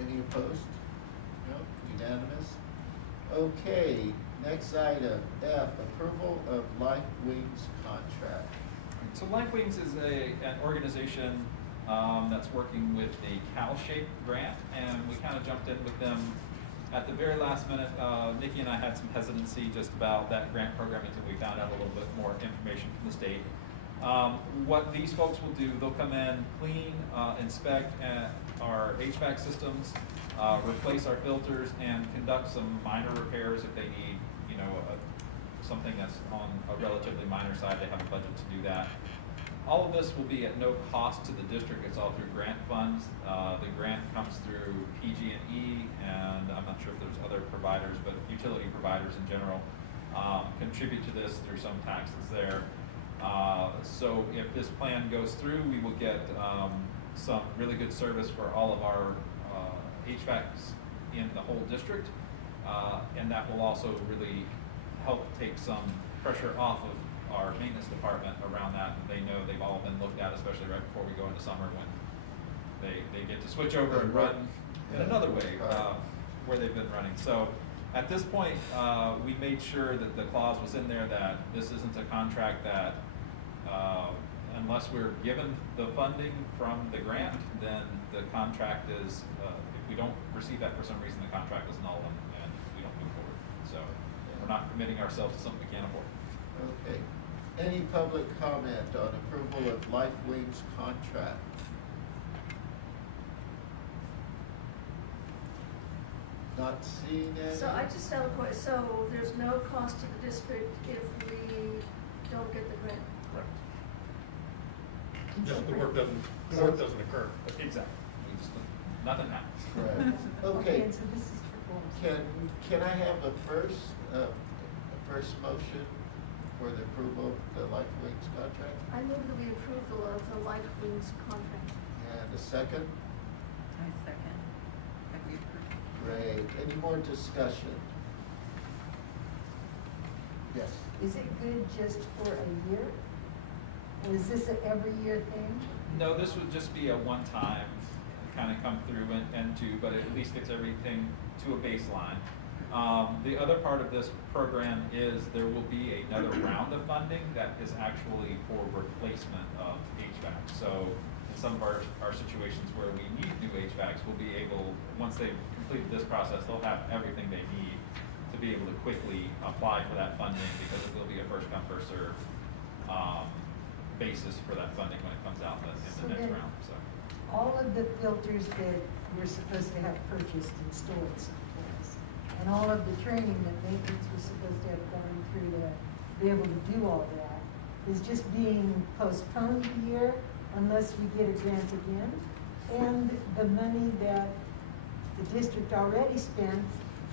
Any opposed? No, unanimous? Okay, next item, F, approval of Life Wings contract. So LifeWings is an organization that's working with the CalShape grant, and we kind of jumped in with them at the very last minute. Nikki and I had some hesitancy just about that grant program until we found out a little bit more information from the state. What these folks will do, they'll come in, clean, inspect our HVAC systems, replace our filters, and conduct some minor repairs if they need, something that's on a relatively minor side. They have a budget to do that. All of this will be at no cost to the district. It's all through grant funds. The grant comes through PG&E, and I'm not sure if there's other providers, but utility providers in general contribute to this through some taxes there. So if this plan goes through, we will get some really good service for all of our HVACs in the whole district, and that will also really help take some pressure off of our maintenance department around that. They know they've all been looked at, especially right before we go into summer, when they get to switch over and run in another way where they've been running. So at this point, we made sure that the clause was in there that this isn't a contract that unless we're given the funding from the grant, then the contract is, if we don't receive that for some reason, the contract is null and we don't move forward. So we're not committing ourselves to something we can't afford. Okay. Any public comment on approval of Life Wings contract? Not seeing any? So I just have a question, so there's no cost to the district if we don't get the grant? Correct. Yeah, the work doesn't occur. Exactly. We just, nothing happens. Correct. Okay, And so this is for goals. can I have a first motion for the approval of the Life Wings contract? I move that we approve the Life Wings contract. And a second? I second that we approve. Great. Any more discussion? Yes. Is it good just for a year? Or is this an every year thing? No, this would just be a one-time, kind of come through and do, but it at least gets everything to a baseline. The other part of this program is there will be another round of funding that is actually for replacement of HVAC. So in some of our situations where we need new HVACs, we'll be able, once they've completed this process, they'll have everything they need to be able to quickly apply for that funding, because it will be a first come, first serve basis for that funding when it comes out in the next round. So All of the filters that we're supposed to have purchased and stored someplace, and all of the training that maintenance was supposed to have gone through to be able to do all that is just being postponed a year unless we get a grant again. And the money that the district already spent,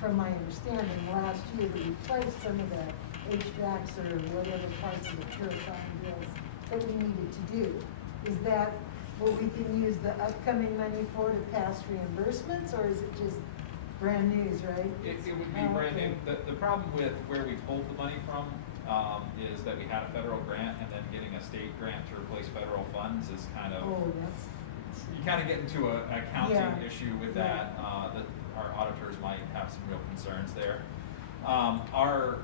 from my understanding, last year to replace some of the HVACs or whatever parts of the purifying bills that we needed to do. Is that what we can use the upcoming money for to pass reimbursements, or is it just brand news, right? it would be brand new. The problem with where we pulled the money from is that we had a federal grant, and then getting a state grant to replace federal funds is kind of, Oh, that's, you kind of get into a accounting Yeah. issue with Yeah. that, that our auditors might have some real concerns there. Our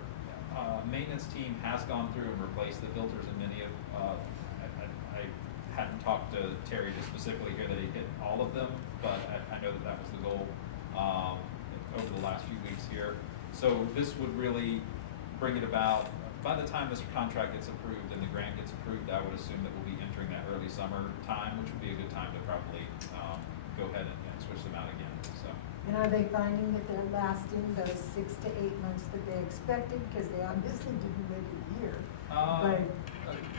maintenance team has gone through and replaced the filters in many of, I hadn't talked to Terry just specifically here that he hit all of them, but I know that that was the goal over the last few weeks here. So this would really bring it about. By the time this contract gets approved and the grant gets approved, I would assume that we'll be entering that early summer time, which would be a good time to probably go ahead and switch them out again. So. and are they finding that they're lasting those 6 to 8 months that they expected? Because they obviously didn't make a year. But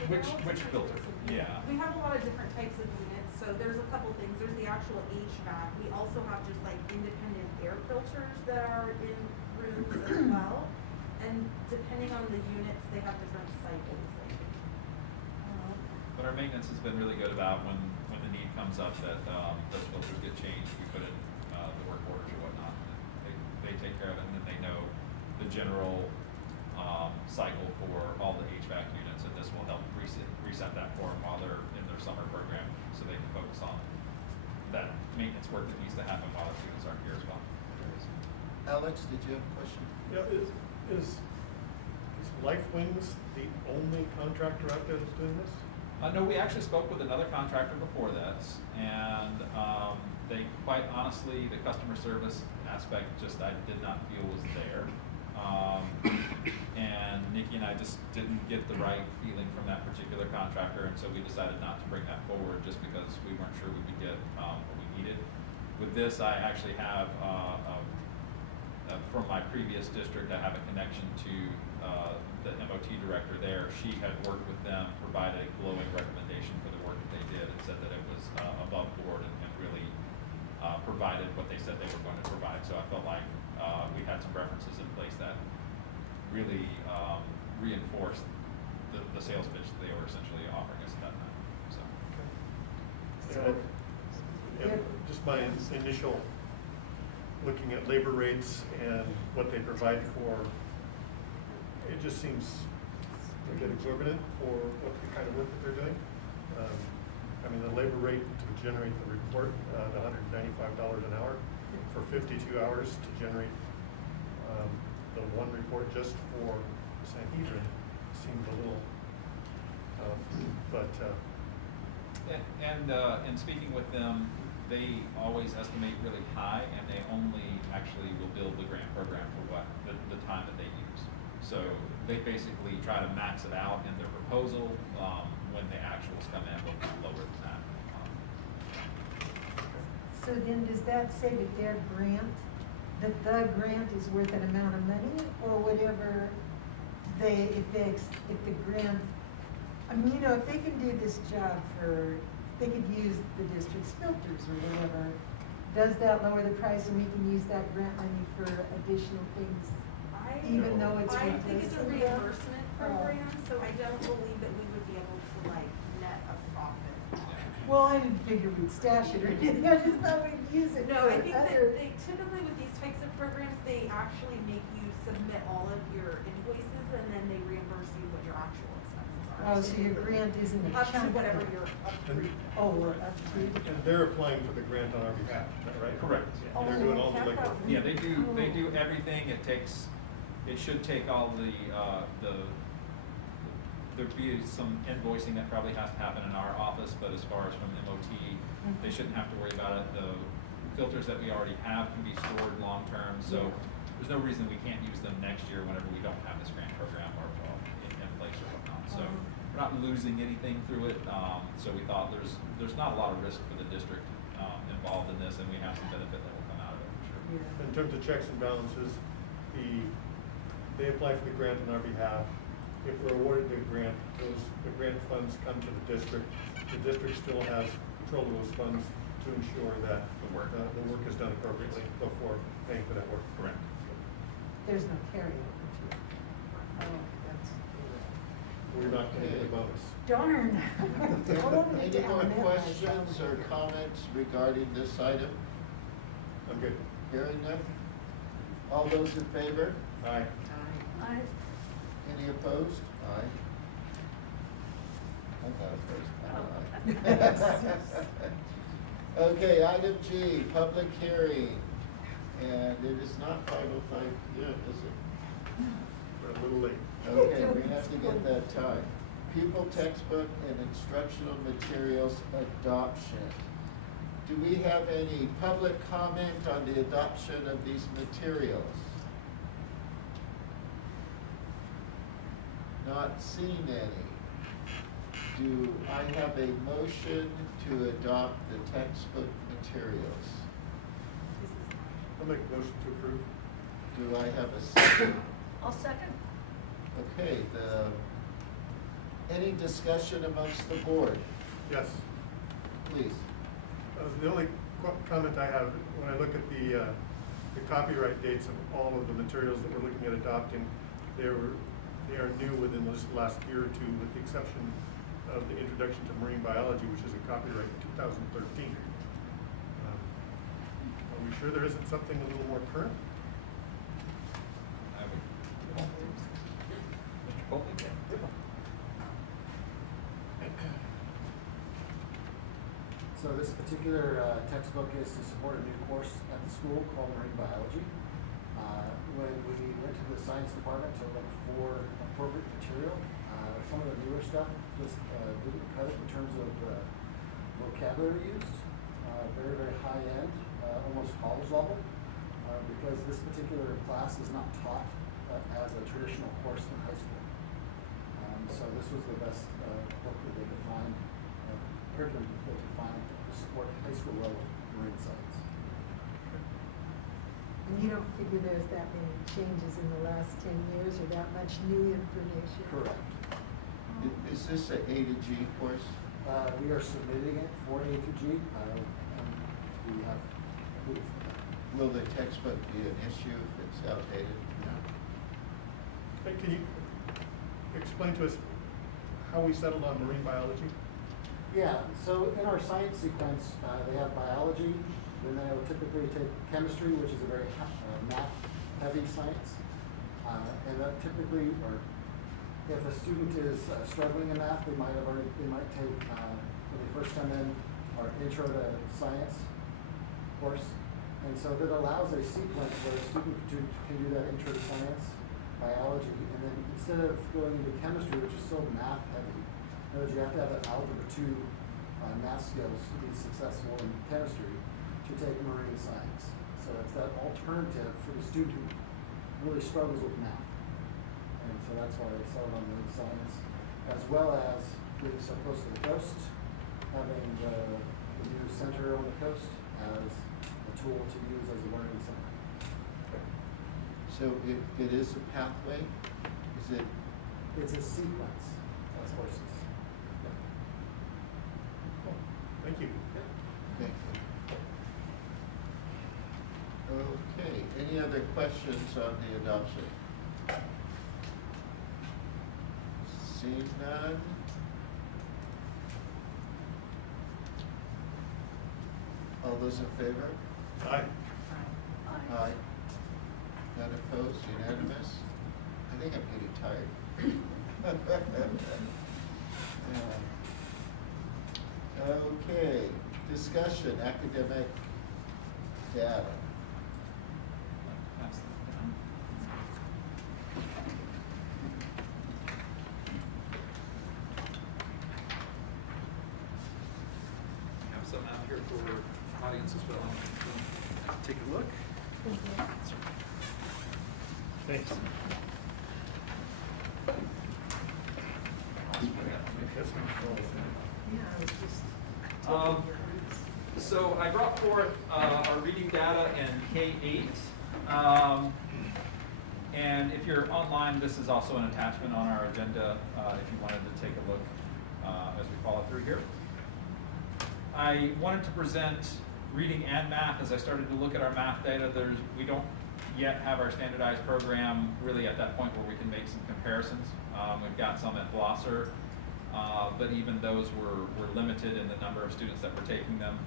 Which filter? Yeah. We have a lot of different types of units, so there's a couple things. There's the actual HVAC. We also have just like independent air filters that are in rooms as well. And depending on the units, they have different cycles. But our maintenance has been really good about when the need comes up that those filters get changed, we put in the work orders or whatnot. They take care of it, and then they know the general cycle for all the HVAC units, and this will help reset that for them while they're in their summer program, so they can focus on that maintenance work that needs to happen while the students aren't here as well. Alex, did you have a question? Yeah, is Life Wings the only contractor out there that's doing this? No, we actually spoke with another contractor before this, and they, quite honestly, the customer service aspect just I did not feel was there. And Nikki and I just didn't get the right feeling from that particular contractor, and so we decided not to bring that forward just because we weren't sure we could get what we needed. With this, I actually have, from my previous district, I have a connection to the MOT director there. She had worked with them, provided a glowing recommendation for the work that they did, and said that it was above board and really provided what they said they were going to provide. So I felt like we had some references in place that really reinforced the sales pitch that they were essentially offering us at that time. So. Just my initial looking at labor rates and what they provide for, it just seems a bit exorbitant for what the kind of work that they're doing. I mean, the labor rate to generate the report, the $195 an hour for 52 hours to generate the one report just for Sanhedrin seems a little, in speaking with them, they always estimate really high, and they only actually will build the grant program for what the time that they use. So they basically try to max it out in their proposal. When the actuals come in, will be lower than that. so then does that say that their grant that the grant is worth an amount of money, or whatever if the grant, I mean, you know, if they can do this job they could use the district's filters or whatever, does that lower the price and we can use that grant money for additional things? Even though it's I think it's a replacing them? reimbursement program, so I don't believe that we would be able to like net a profit on it. Well, I didn't figure we'd stash it or anything, I just thought we'd use it No, for I think that other. they typically with these types of programs, they actually make you submit all of your invoices and then they reimburse you what your actual expenses are. Oh, so your grant isn't a Up to chunk. whatever you're up to. Oh, we're up to. And they're applying for the grant on our behalf, is that right? Correct. Yeah, they're doing all the legwork. Yeah, they do everything. It should take all there'd be some invoicing that probably has to happen in our office, but as far as from MOT, they shouldn't have to worry about it. The filters that we already have can be stored long-term, so there's no reason we can't use them next year whenever we don't have this grant program or in place or whatnot. So we're not losing anything through it, so we thought there's not a lot of risk for the district involved in this, and we have some benefit that will come out of it for sure. In terms of checks and balances, they apply for the grant on our behalf. If we're awarded the grant, the grant funds come to the district. The district still has control of those funds to ensure that the work is done appropriately before paying for that work. Correct. There's no carryover to it. Oh, that's. We're not going to get a bonus. Darn. Any more questions or comments regarding this item? I'm good. Hearing none? All those in favor? Aye. I, Any opposed? Aye. I'm not opposed. Aye. Okay, item G, public hearing. And it is not 5:05 yet, is it? We're a little late. Okay, we have to get that time. Pupil textbook and instructional materials adoption. Do we have any public comment on the adoption of these materials? Not seeing any. Do I have a motion to adopt the textbook materials? I'll make a motion to approve. Do I have a second? I'll second. Okay, any discussion amongst the board? Yes. Please. The only comment I have, when I look at the copyright dates of all of the materials that we're looking at adopting, they are new within this last year or two, with the exception of the introduction to marine biology, which is a copyright in 2013. Are we sure there isn't something a little more current? Mr. Copley? So this particular textbook is to support a new course at the school called Marine Biology. When we went to the science department to look for appropriate material, some of the newer stuff just didn't cut it in terms of vocabulary used. Very, very high end, almost college level, because this particular class is not taught as a traditional course in high school. So this was the best book that they could find, curriculum they could find to support high school level marine science. And you don't figure there's that many changes in the last 10 years or that much new information? Correct. Is this a A to G course? We are submitting it for A to G. And we have approved for that. Will the textbook be an issue if it's outdated? No. Hey, can you explain to us how we settled on marine biology? Yeah, so in our science sequence, they have biology, then they will typically take chemistry, which is a very math-heavy science. And that typically, or if a student is struggling in math, they might take, when they first come in, our intro to science course. And so that allows a sequence where a student can do that intro to science, biology, and then instead of going into chemistry, which is so math-heavy, in other words, you have to have an algebra 2 math skills to be successful in chemistry, to take marine science. So it's that alternative for the student who really struggles with math. And so that's why I settled on marine science, as well as being so close to the coast, having the new center on the coast as a tool to use as a learning center. So it is a pathway? Is it? It's a sequence of courses. Cool. Thank you. Thank you. Okay, any other questions on the adoption? Seeing none? All those in favor? Aye. Aye. None opposed, unanimous? I think I'm getting tired. Okay, discussion, academic data. Pass that down. Have some out here for audience as well. Take a look. Thanks. So I brought forth our reading data in K-8. And if you're online, this is also an attachment on our agenda if you wanted to take a look as we follow through here. I wanted to present reading and math. As I started to look at our math data, we don't yet have our standardized program really at that point where we can make some comparisons. We've got some at Blosser, but even those were limited in the number of students that were taking them.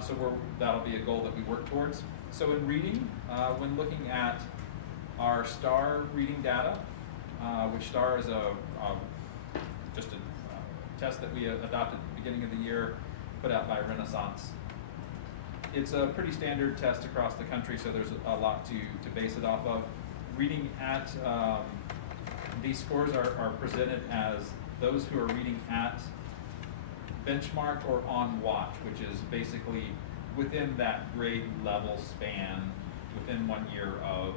So that'll be a goal that we work towards. So in reading, when looking at our STAR reading data, which STAR is just a test that we adopted at the beginning of the year, put out by Renaissance. It's a pretty standard test across the country, so there's a lot to base it off of. Reading at, these scores are presented as those who are reading at benchmark or on watch, which is basically within that grade level span, within 1 year of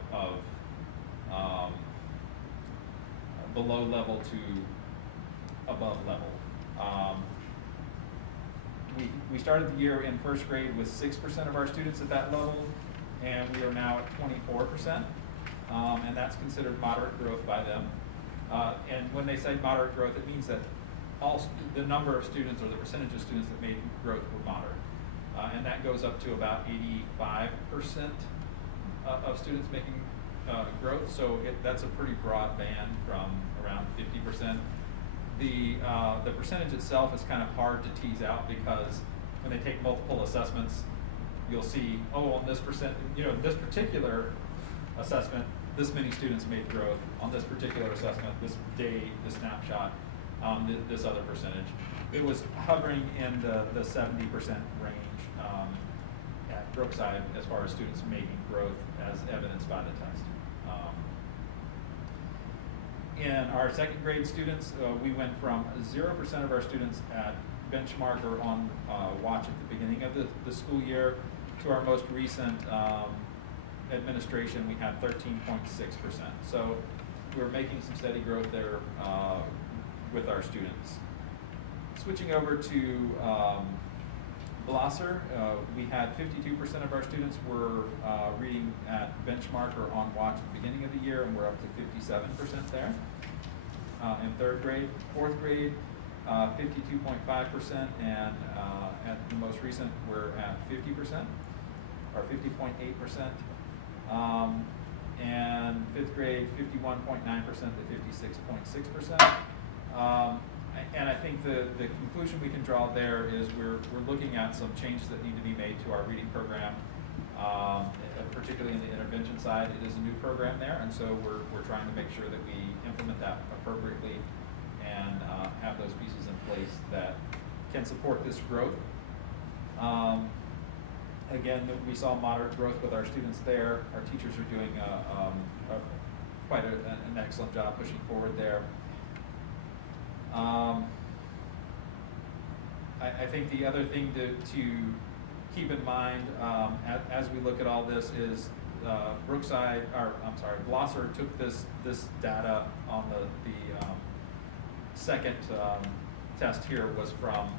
below level to above level. We started the year in first grade with 6% of our students at that level, and we are now at 24%, and that's considered moderate growth by them. And when they say moderate growth, it means that the number of students or the percentage of students that made growth were moderate. And that goes up to about 85% of students making growth, so that's a pretty broad band from around 50%. The percentage itself is kind of hard to tease out because when they take multiple assessments, you'll see, oh, on this this particular assessment, this many students made growth. On this particular assessment, this day, this snapshot, this other percentage. It was hovering in the 70% range at Brookside as far as students making growth as evidenced by the test. In our second grade students, we went from 0% of our students at benchmark or on watch at the beginning of the school year to our most recent administration, we had 13.6%. So we're making some steady growth there with our students. Switching over to Blosser, we had 52% of our students were reading at benchmark or on watch at the beginning of the year, and we're up to 57% there. In third grade, fourth grade, 52.5%, and at the most recent, we're at 50%, or 50.8%. And fifth grade, 51.9% to 56.6%. And I think the conclusion we can draw there is we're looking at some changes that need to be made to our reading program, particularly in the intervention side. It is a new program there, and so we're trying to make sure that we implement that appropriately and have those pieces in place that can support this growth. Again, we saw moderate growth with our students there. Our teachers are doing quite an excellent job pushing forward there. I think the other thing to keep in mind as we look at all this is Blosser took this data on the second test here was from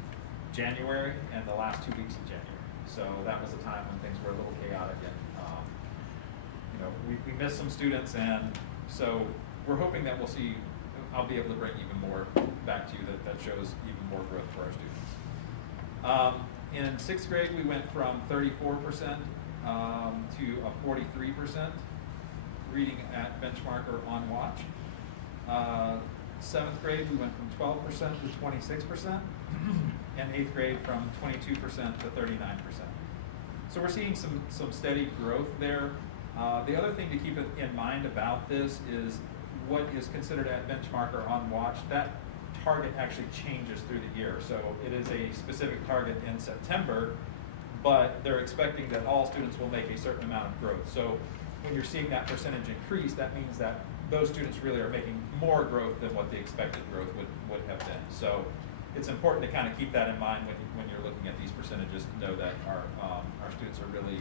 January and the last 2 weeks of January. So that was a time when things were a little chaotic and we missed some students, and so we're hoping that I'll be able to bring even more back to you that shows even more growth for our students. In 6th grade, we went from 34% to a 43% reading at benchmark or on watch. 7th grade, we went from 12% to 26%, and 8th grade from 22% to 39%. So we're seeing some steady growth there. The other thing to keep in mind about this is what is considered at benchmark or on watch. That target actually changes through the year. So it is a specific target in September, but they're expecting that all students will make a certain amount of growth. So when you're seeing that percentage increase, that means that those students really are making more growth than what the expected growth would have been. So it's important to kind of keep that in mind when you're looking at these percentages, to know that our students are really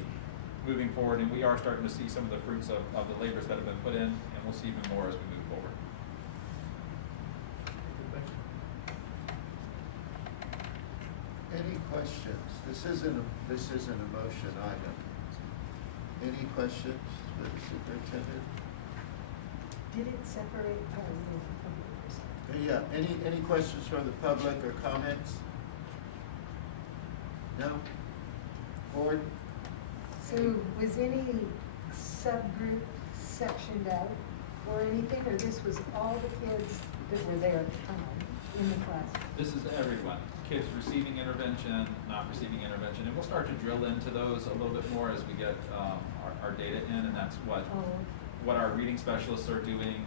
moving forward, and we are starting to see some of the fruits of the labors that have been put in, and we'll see even more as we move forward. Any questions? This isn't a motion item. Any questions for the superintendent? Did it separate? Yeah, any questions from the public or comments? No? Board? So was any subgroup sectioned out or anything, or this was all the kids that were there at the time in the class? This is everyone. Kids receiving intervention, not receiving intervention, and we'll start to drill into those a little bit more as we get our data in, and that's what our reading specialists are doing.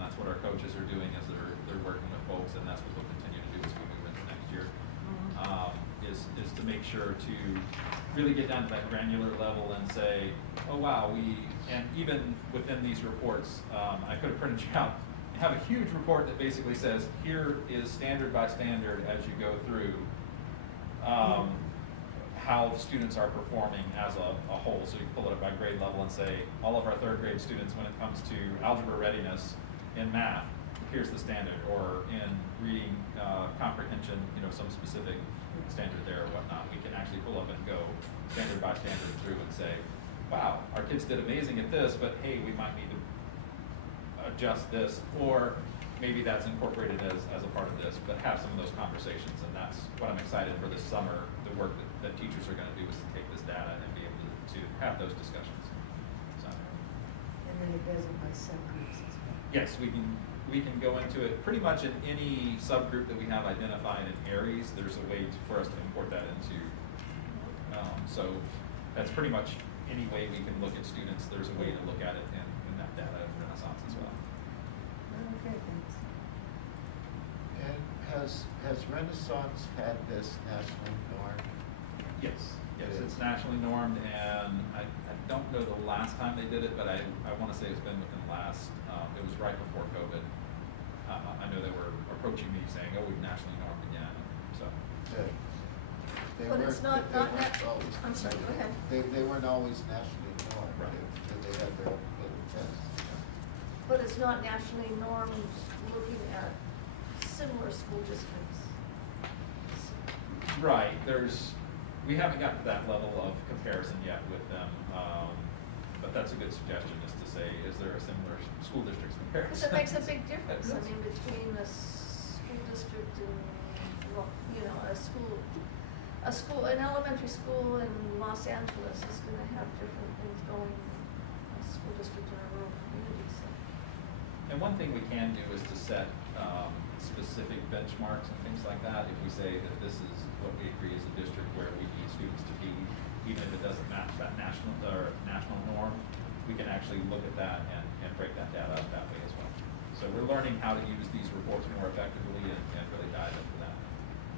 That's what our coaches are doing as they're working with folks, and that's what we'll continue to do as we move into next year. Is to make sure to really get down to that granular level and say, oh wow, and even within these reports, I could have printed you out, have a huge report that basically says, here is standard by standard as you go through how students are performing as a whole. So you pull it up by grade level and say, all of our 3rd grade students, when it comes to algebra readiness in math, here's the standard, or in reading comprehension, some specific standard there or whatnot. We can actually pull up and go standard by standard through and say, wow, our kids did amazing at this, but hey, we might need to adjust this, or maybe that's incorporated as a part of this, but have some of those conversations. And that's what I'm excited for this summer. The work that teachers are going to do is to take this data and be able to have those discussions. So. And then it goes in by subgroups as well. Yes, we can go into it pretty much in any subgroup that we have identified in Aries. There's a way for us to import that into. So that's pretty much any way we can look at students. There's a way to look at it in that data renaissance as well. Okay, thanks. And has Renaissance had this nationally normed? Yes, it's nationally normed, and I don't know the last time they did it, but I want to say it's been within the last, it was right before COVID. I know they were approaching me saying, oh, we've nationally normed again, so. Good. But it's not always. I'm sorry, go ahead. They weren't always nationally normed. Right. They had their own little tests. But it's not nationally normed looking at similar school districts. Right, we haven't gotten to that level of comparison yet with them, but that's a good suggestion, is to say, is there a similar school districts comparison? Because it makes a big difference, I mean, between a school district and, well, an elementary school in Los Angeles is gonna have different things going than a school district in a rural community, so. And one thing we can do is to set specific benchmarks and things like that. If we say that this is what we agree as a district where we need students to be, even if it doesn't match that national norm, we can actually look at that and break that data up that way as well. So we're learning how to use these reports more effectively and really dive into that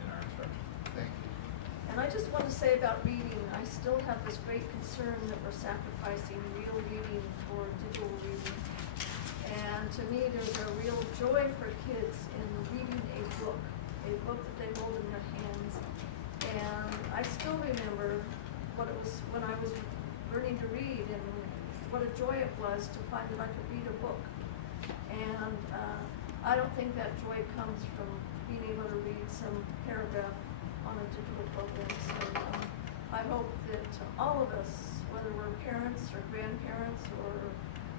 in our instruction. Thank you. And I just want to say about reading, I still have this great concern that we're sacrificing real reading for digital reading. And to me, there's a real joy for kids in reading a book that they hold in their hands. And I still remember what it was when I was learning to read, and what a joy it was to find that I could read a book. And I don't think that joy comes from being able to read some paragraph on a digital program. So I hope that all of us whether we're parents or grandparents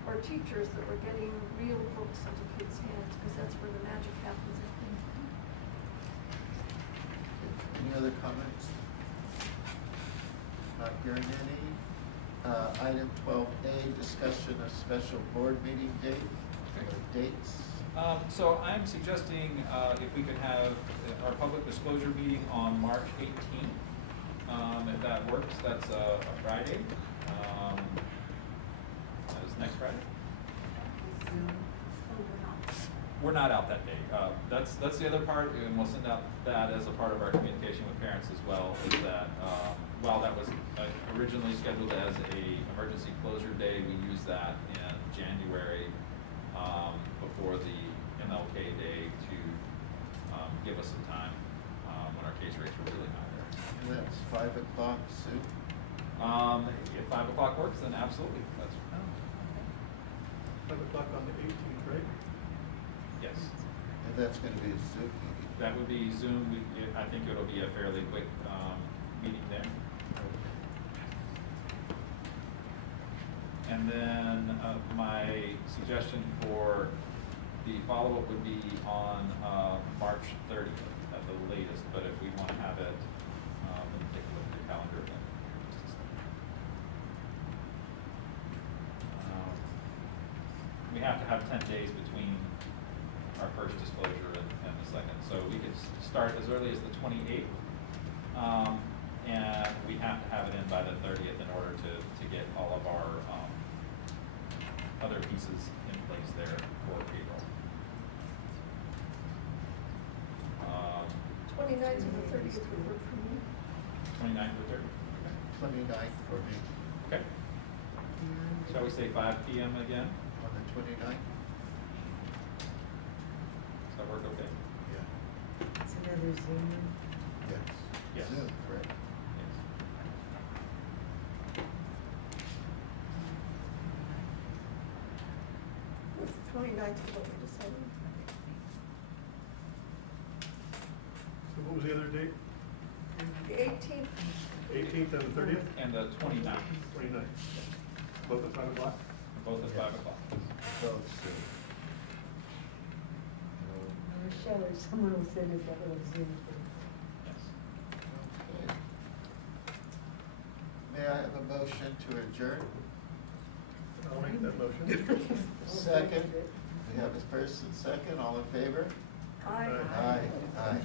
or teachers, that we're getting real books into kids' hands, because that's where the magic happens, I think. Any other comments? Not hearing any. Item 12A, discussion of special board meeting date or dates. So I'm suggesting if we could have our public disclosure meeting on March 18th. If that works, that's a Friday. That is next Friday. We're not out that day. That's the other part, and we'll send out that as a part of our communication with parents as well, is that while that was originally scheduled as a emergency closure day, we used that in January before the MLK day to give us some time when our case rates were really high there. And that's 5 o'clock, Sue? If 5 o'clock works, then absolutely. That's 5 o'clock on the 18th, right? yes. And that's going to be a Zoom meeting. That would be Zoom. I think it'll be a fairly quick meeting there. And then my suggestion for the follow-up would be on March 30th at the latest, but if we want to have it, let me take a look at the calendar then. Just a second. We have to have 10 days between our first disclosure and the second. So we could start as early as the 28th, and we have to have it in by the 30th in order to get all of our other pieces in place there for April. 29th and the 30th would work for me. 29th or 30th? 29th for me. Okay. Shall we say 5 p.m. again? On the 29th? Does that work okay? Yeah. It's another Zoom. Yes. Yes. Zoom, correct. Yes. With 29th, what we decided. So what was the other date? The 18th, 18th and the 30th? And the 29th. 29th. Both at 5 o'clock? Both at 5 o'clock. Both Zoom. Michelle or someone will send us that little Zoom thing. Yes. Okay. May I have a motion to adjourn? I'll make that motion. Second. We have a first and second. All in favor? aye. Aye. Aye.